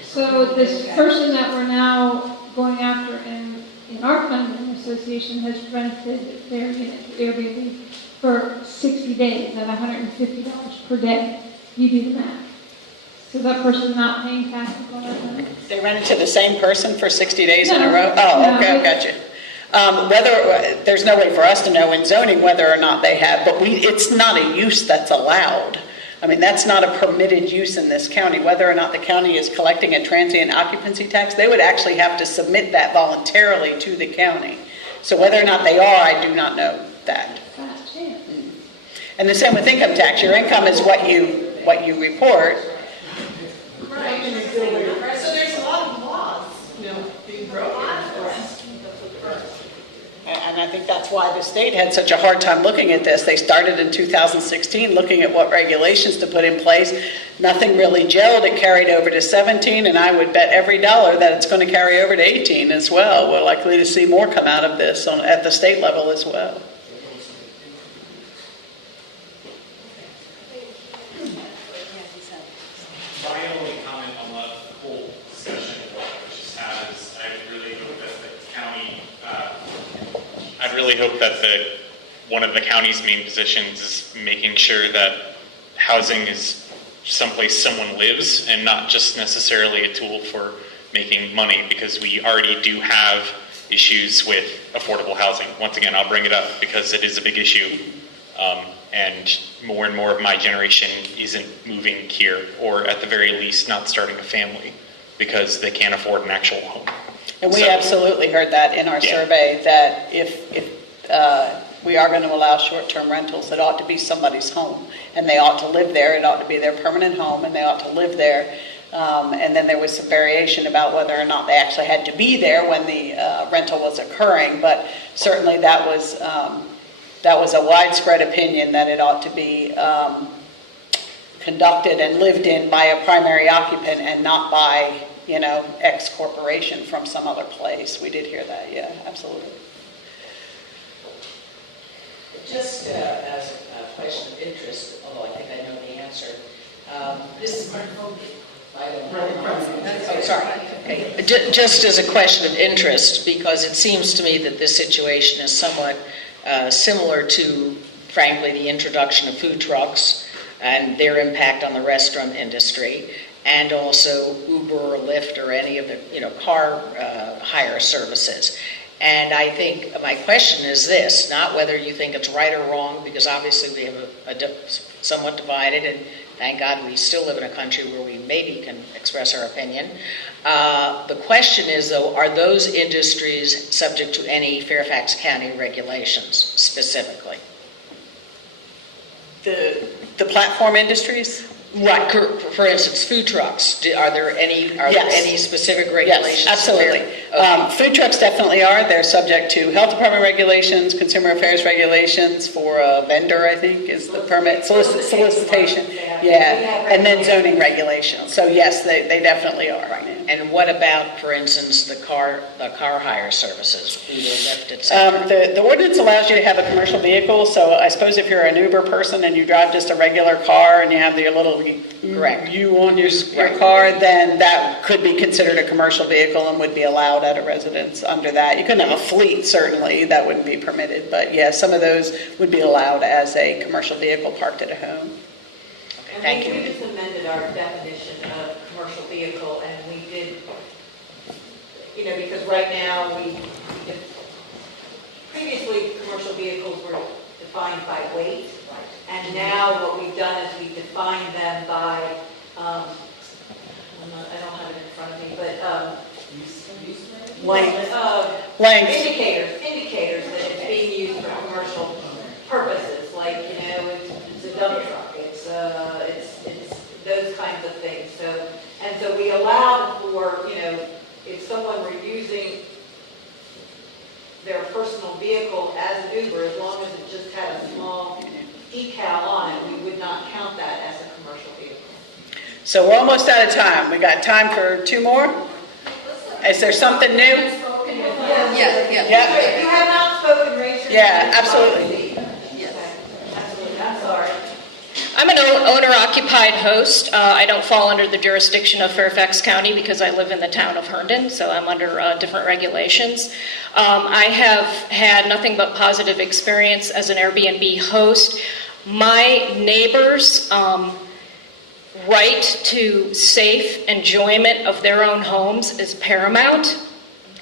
So this person that we're now going after in our condominium association has rented their unit to Airbnb for 60 days at $150 per day. You do the math. So that person's not paying taxes on that money? They rented to the same person for 60 days in a No, row? Oh, no, okay, I got you. There's no way for us to know in zoning whether or not they have, but it's not a use that's allowed. I mean, that's not a permitted use in this county. Whether or not the county is collecting a transient occupancy tax, they would actually have to submit that voluntarily to the county. So whether or not they are, I do not know that. And the same with income tax. Your income is what you report. Right. So there's a lot of laws, being broken. And I think that's why the state had such a hard time looking at this. They started in 2016 looking at what regulations to put in place. Nothing really gelled. It carried over to 17, and I would bet every dollar that it's going to carry over to 18 as well. We're likely to see more come out of this at the state level as well. My only comment on the whole discussion of what we just had is I really hope that the county, one of the county's main positions is making sure that housing is someplace someone lives and not just necessarily a tool for making money, because we already do have issues with affordable housing. Once again, I'll bring it up because it is a big issue. And more of my generation isn't moving here, or at the very least not starting a family because they can't afford an actual home. And we absolutely heard that in our survey, that if we are going to allow short-term rentals, it ought to be somebody's home, and they ought to live there. It ought to be their permanent home, and they ought to live there. And then there was some variation about whether or not they actually had to be there when the rental was occurring, but certainly that was a widespread opinion that it ought to be conducted and lived in by a primary occupant and not by, X corporation from some other place. We did hear that, yeah, absolutely. Just as a question of interest, although I think I know the answer, this is Oh, sorry. Okay. Just as a question of interest, because it seems to me that this situation is somewhat similar to, frankly, the introduction of food trucks and their impact on the restaurant industry, and also Uber or Lyft or any of the car hire services. And I think my question is this, not whether you think it's right or wrong, because obviously we have a somewhat divided, and thank God we still live in a country where we maybe can express our opinion. The question is, though, are those industries subject to any Fairfax County regulations specifically? The platform industries? Right. For instance, food trucks. Are there any specific regulations? Yes, absolutely. Food trucks definitely are. They're subject to health department regulations, consumer affairs regulations for a vendor, I think, is the permit, solicitation. Yeah, and then zoning regulations. So yes, they definitely are. Right. And what about, for instance, the car hire services, Uber, Lyft, etc.? The ordinance allows you to have a commercial vehicle, so I suppose if you're an Uber person and you drive just a regular car and you have your little you on your car, then that could be considered a commercial vehicle and would be allowed at a residence under that. You couldn't have a fleet, certainly, that wouldn't be permitted, but yeah, some of those would be allowed as a commercial vehicle parked at a home. Okay, thank you. We just amended our definition of commercial vehicle, and we did, because right now previously commercial vehicles were defined by weight, and now what we've done is we define them by, I don't have it in front of me, but length. Indicators that it's being used for commercial purposes, like, it's a dump truck, it's those kinds of things. So we allowed for, if someone were using their personal vehicle as an Uber, as long as it just had a small decal on it, we would not count that as a commercial vehicle. So we're almost out of time. We got time for 2 more? Is there something new? Yeah. If you have not spoken, raise your hand. Yeah, absolutely. Absolutely, I'm sorry. I'm an owner-occupied host. I don't fall under the jurisdiction of Fairfax County because I live in the town of Herndon, so I'm under different regulations. I have had nothing but positive experience as an Airbnb host. My neighbors' right to safe enjoyment of their own homes is paramount.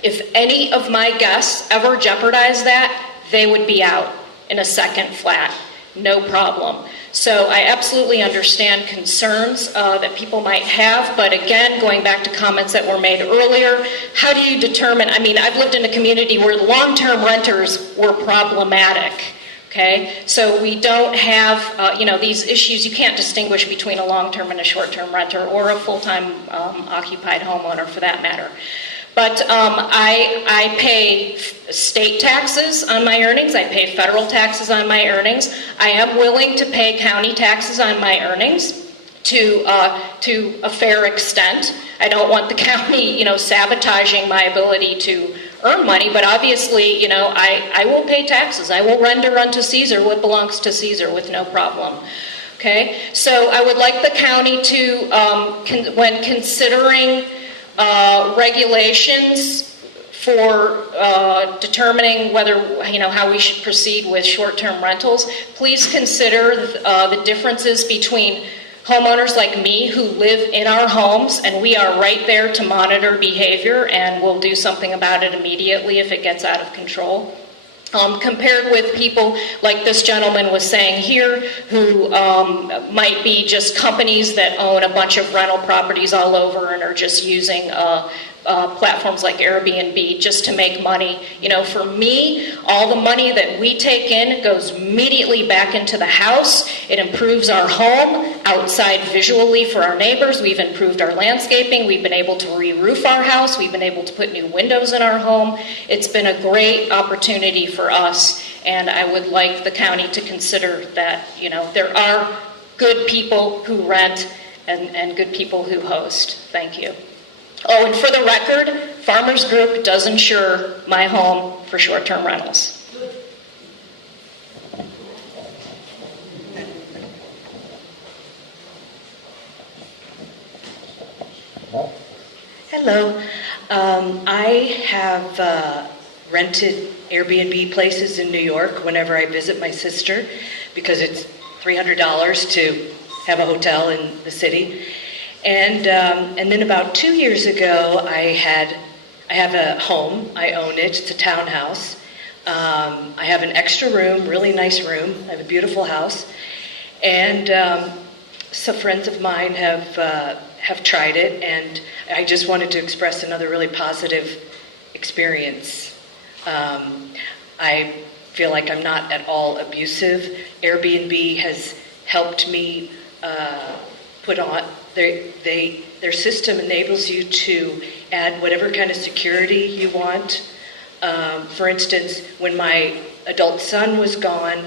If any of my guests ever jeopardize that, they would be out in a second flat. No problem. So I absolutely understand concerns that people might have, but again, going back to comments that were made earlier, how do you determine, I've lived in a community where long-term renters were problematic, okay? So we don't have, these issues, you can't distinguish between a long-term and a short-term renter or a full-time occupied homeowner for that matter. But I pay state taxes on my earnings. I pay federal taxes on my earnings. I am willing to pay county taxes on my earnings to a fair extent. I don't want the county, sabotaging my ability to earn money, but obviously, I will pay taxes. I will render unto Caesar what belongs to Caesar with no problem. Okay? So I would like the county to, when considering regulations for determining whether, how we should proceed with short-term rentals, please consider the differences between homeowners like me who live in our homes and we are right there to monitor behavior and will do something about it immediately if it gets out of control. Compared with people like this gentleman was saying here, who might be just companies that own a bunch of rental properties all over and are just using platforms like Airbnb just to make money. For me, all the money that we take in goes immediately back into the house. It improves our home outside visually for our neighbors. We've improved our landscaping. We've been able to re-roof our house. We've been able to put new windows in our home. It's been a great opportunity for us, and I would like the county to consider that, there are good people who rent and good people who host. Thank you. Oh, and for the record, Farmers Group does insure my home for short-term rentals. Hello. I have rented Airbnb places in New York whenever I visit my sister because it's $300 to have a hotel in the city. And then about 2 years ago, I have a home. I own it. It's a townhouse. I have an extra room, really nice room. I have a beautiful house. And some friends of mine have have tried it, and I just wanted to express another really positive experience. I feel like I'm not at all abusive. Airbnb has helped me put on, their system enables you to add whatever kind of security you want. For instance, when my adult son was gone,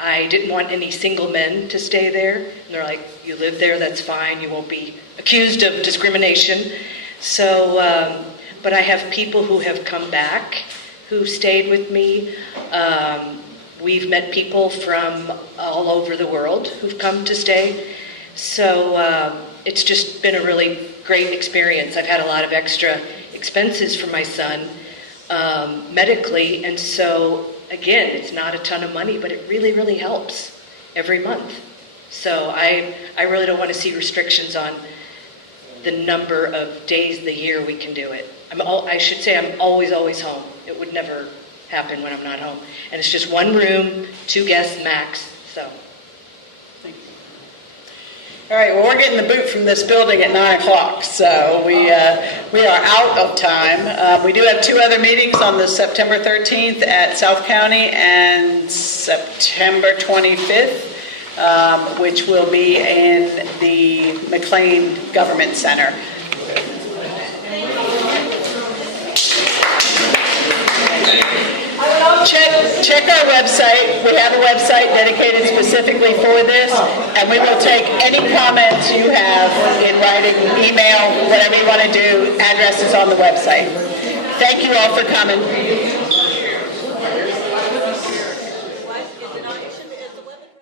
I didn't want any single men to stay there. And they're like, you live there, that's fine, you won't be accused of discrimination. So, but I have people who have come back who stayed with me. We've met people from all over the world who've come to stay. So it's just been a really great experience. I've had a lot of extra expenses for my son medically, and so again, it's not a ton of money, but it really, really helps every month. So I really don't want to see restrictions on the number of days the year we can do it. I should say I'm always home. It would never happen when I'm not home. And it's just one room, 2 guests max, so. All right, well, we're getting the boot from this building at 9 o'clock, so we are out of time. We do have 2 other meetings on the September 13th at South County and September 25th, which will be in the McLean Government Center. Check our website. We have a website dedicated specifically for this, and we will take any comments you have in writing, email, whatever you want to do. Address is on the website. Thank you all for coming.